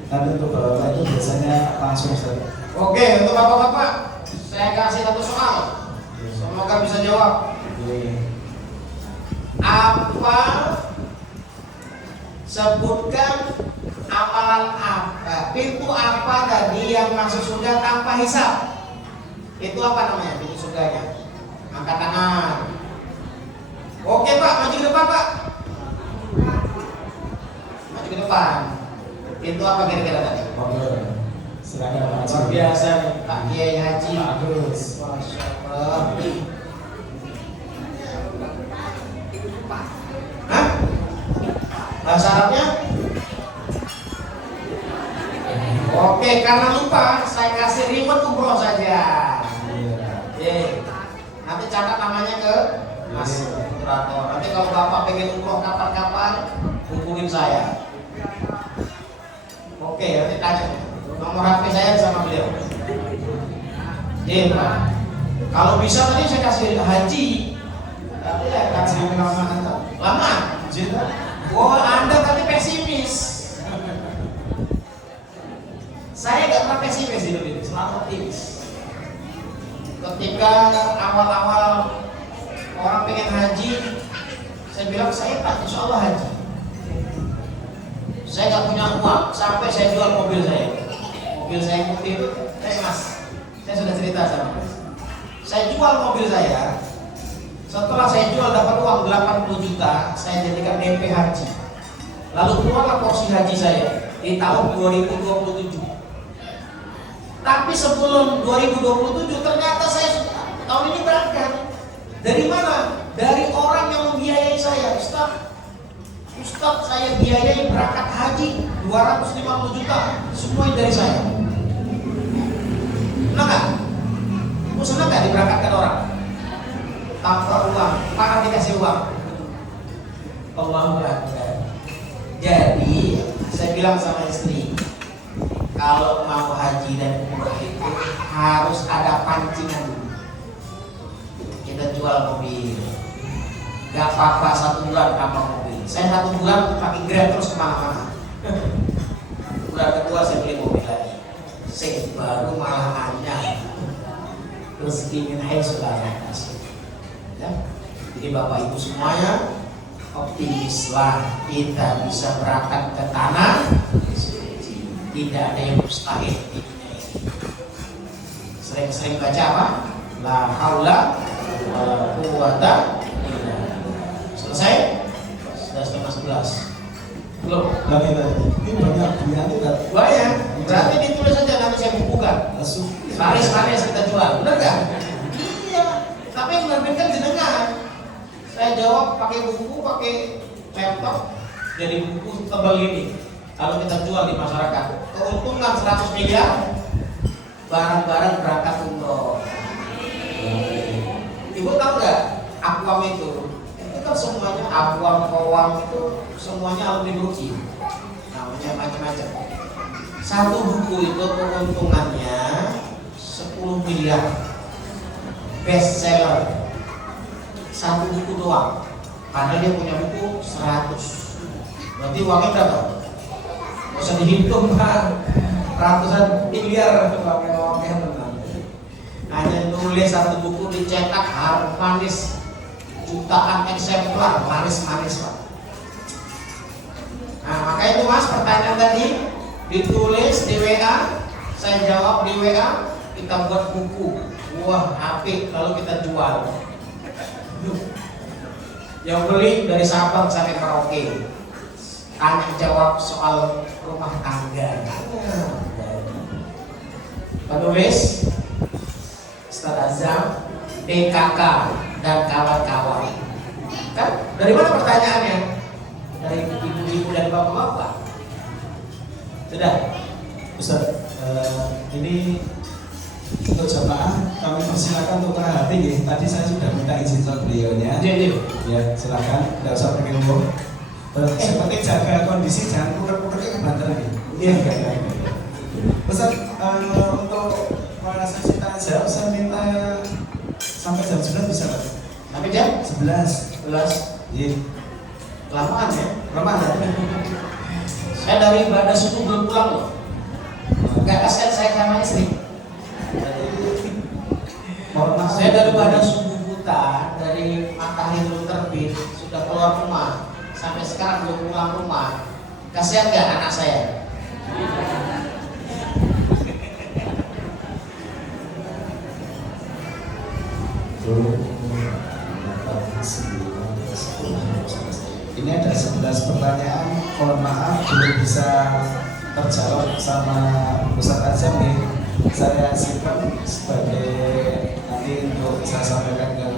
Nanti untuk bapak itu biasanya langsung saja. Oke, untuk bapak-bapak saya kasih satu soal. Semoga bisa jawab. Apa, sebutkan amalan apa, pintu apa tadi yang masuk surga tanpa hisab? Itu apa namanya pintu surganya? Angkat tangan. Oke Pak, maju ke depan Pak. Maju ke depan. Pintu apa kira-kira tadi? Oke. Silakan Pak Haji. Luar biasa nih Pak Kiai Haji. Bagus. Masya Allah. Hah? Bahasa Arabnya? Oke, karena lupa saya kasih reward umroh saja. Iya. Nanti catat namanya ke Mas Moderator. Nanti kalau Bapak pengen umroh kapan-kapan hubungin saya. Oke, nanti tanya nomor HP saya sama beliau. Iya Pak. Kalau bisa tadi saya kasih haji. Tapi ya kasih lama Anda. Lama? Wah, Anda tadi pesimis. Saya nggak pernah pesimis hidup ini, selalu optimis. Ketika awal-awal orang pengen haji, saya bilang saya tak insya Allah haji. Saya nggak punya uang, sampai saya jual mobil saya. Mobil saya putih itu, Mas, saya sudah cerita sama Mas. Saya jual mobil saya. Setelah saya jual dapat uang 80 juta, saya jadikan DP haji. Lalu keluarlah porsi haji saya di tahun 2027. Tapi sebelum 2027 ternyata saya tahun ini berangkat. Dari mana? Dari orang yang membiayai saya. Ustaz, saya biayai berangkat haji 250 juta. Semuanya dari saya. Senang gak? Kamu senang gak diberangkatkan orang? Tanpa uang, malah dikasih uang. Allahu Akbar. Jadi saya bilang sama istri, kalau mau haji dan umrah itu harus ada pancingan. Kita jual mobil, gak apa-apa 1 bulan tanpa mobil. Saya 1 bulan pakai Grab terus kemana-mana. Bulan kedua saya beli mobil lagi. Saya baru malah anyar. Terus ingin hai sudah saya kasih. Ya. Jadi Bapak Ibu semuanya optimislah kita bisa berangkat ke tanah suci. Tidak ada yang mustahil di dunia ini. Sering-sering baca apa? La haula wala quwata illa billah. Selesai? Sudah setengah 11. Belum? Lagi ini banyak bunyian kan? Banyak. Berarti ditulis saja nanti saya bukukan. Manis-manis kita jual, benar gak? Iya. Tapi yang menerbitkan jenengan. Saya jawab pakai buku, pakai laptop, jadi buku tebal ini. Lalu kita jual di masyarakat. Keuntungan 100 miliar, barang-barang berangkat umroh. Ibu tahu nggak? Aquam itu kan semuanya Aquam, Kowam itu semuanya alumni Bruki. Namanya macam-macam. Satu buku itu keuntungannya 10 miliar, best seller. Satu buku doang. Padahal dia punya buku 100. Berarti uangnya berapa? Gak usah dihitung kan, ratusan miliar pakai uangnya tenang. Hanya nulis satu buku dicetak manis, jutaan eksemplar, manis-manis Pak. Nah makanya itu Mas pertanyaan tadi ditulis di WA, saya jawab di WA, kita buat buku. Wah apik, lalu kita jual. Yang beli dari Sabang sampai Merauke. Tanya jawab soal rumah tangga. Penulis Ustaz Azam, DKK dan kawan-kawan. Kan dari mana pertanyaannya? Dari ibu-ibu dan bapak-bapak. Sudah. Ustaz, ini untuk jamaah kami persilakan untuk hati ya. Tadi saya sudah minta izin sama beliaunya. Ya, silakan. Tidak usah pakai umur. Seperti jaga kondisi, jangan putar-putarnya ke banter lagi. Iya, enggak. Ustaz, untuk mengasaksi tanah saya minta sampai jam 9 bisa Pak? Sampai jam 11. 11. Iya. Kelamaan ya? Kelamaan ya? Saya dari ibadah subuh belum pulang loh. Gak kasihan saya sama istri. Saya dari badan subuh buta, dari matahari belum terbit, sudah keluar rumah, sampai sekarang belum pulang rumah. Kasihan gak anak saya? Ini ada 11 pertanyaan. Mohon maaf belum bisa terjawab sama Ustadz Azam nih, saya simpan sebagai nanti untuk saya sampaikan ke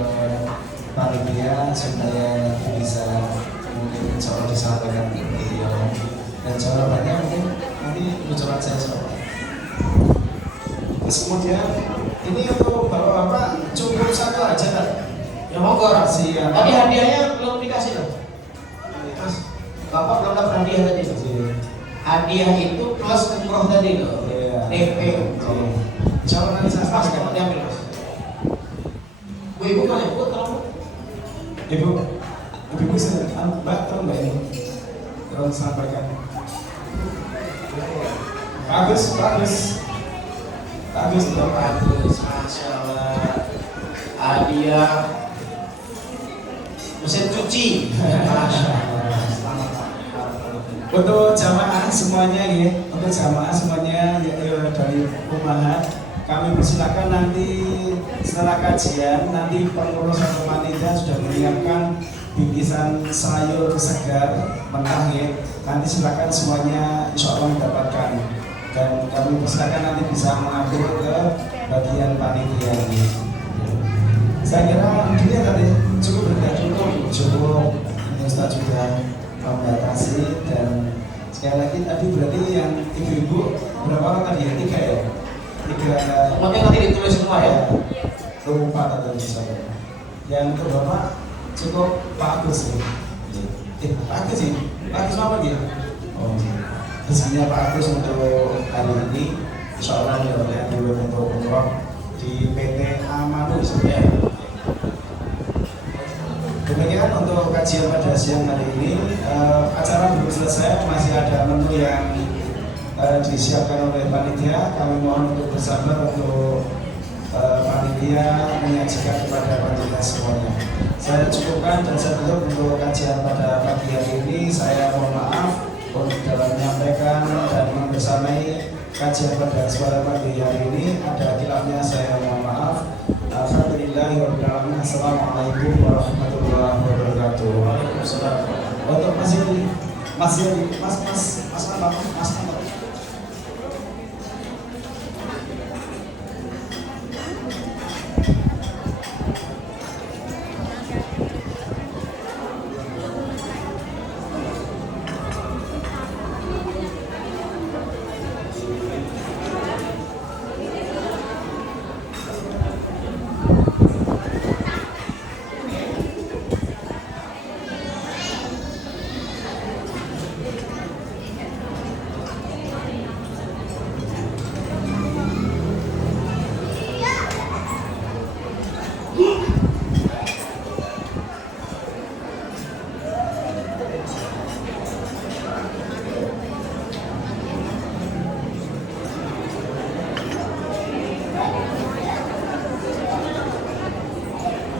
panitia supaya bisa mungkin insya Allah disampaikan ke beliau, dan jawabannya mungkin nanti ucapan saya soal. Terus kemudian ini untuk bapak-bapak cukup satu aja kan? Ya monggo. Siap. Tadi hadiahnya belum dikasih loh. Terus Bapak belum dapat hadiah tadi loh. Hadiah itu plus umroh tadi loh. DP. Insya Allah nanti saya Mas sampaikan. mau diambil mas. Bu ibu mana bu? Tolong bu. Ibu, ibu bisa, mbak tolong mbak ini, tolong sampaikan. Bagus, bagus, bagus, Bagus, masya Allah. Hadiah mesin cuci. Masya Allah. Selamat. Untuk jamaah semuanya ya, untuk jamaah semuanya ya, dari Umahat, kami persilakan nanti setelah kajian nanti pengurus atau panitia sudah menyiapkan bingkisan sayur segar mentah ya. Nanti silakan semuanya insya Allah mendapatkan, dan kami persilakan nanti bisa mengambil ke bagian panitia ini. Saya kira ini tadi cukup cukup ini Ustaz juga membatasi, dan sekali lagi tadi berarti yang ibu-ibu berapa orang tadi ya? 3 ya? 3 Semuanya nanti ditulis semua ya. lupa tadi saya. Yang kedua cukup bagus ya. Pak Agus sih, Pak Agus apa dia? Oh, rezekinya Pak Agus untuk hari ini, insya Allah mudah-mudahan dulu untuk umroh di PT Amanus ya. Demikian untuk kajian pada siang hari ini. Acara belum selesai, masih ada menu yang disiapkan oleh panitia. Kami mohon untuk bersabar untuk panitia menyajikan kepada panitia semuanya. Saya cukupkan dan saya tutup untuk kajian pada pagi hari ini. Saya mohon maaf untuk dalam menyampaikan dan membersamai kajian pada suara pagi hari ini. Ada khilafnya saya mohon maaf. Alhamdulillahirrahmanirrahim. Assalamualaikum warahmatullahi wabarakatuh. Untuk mas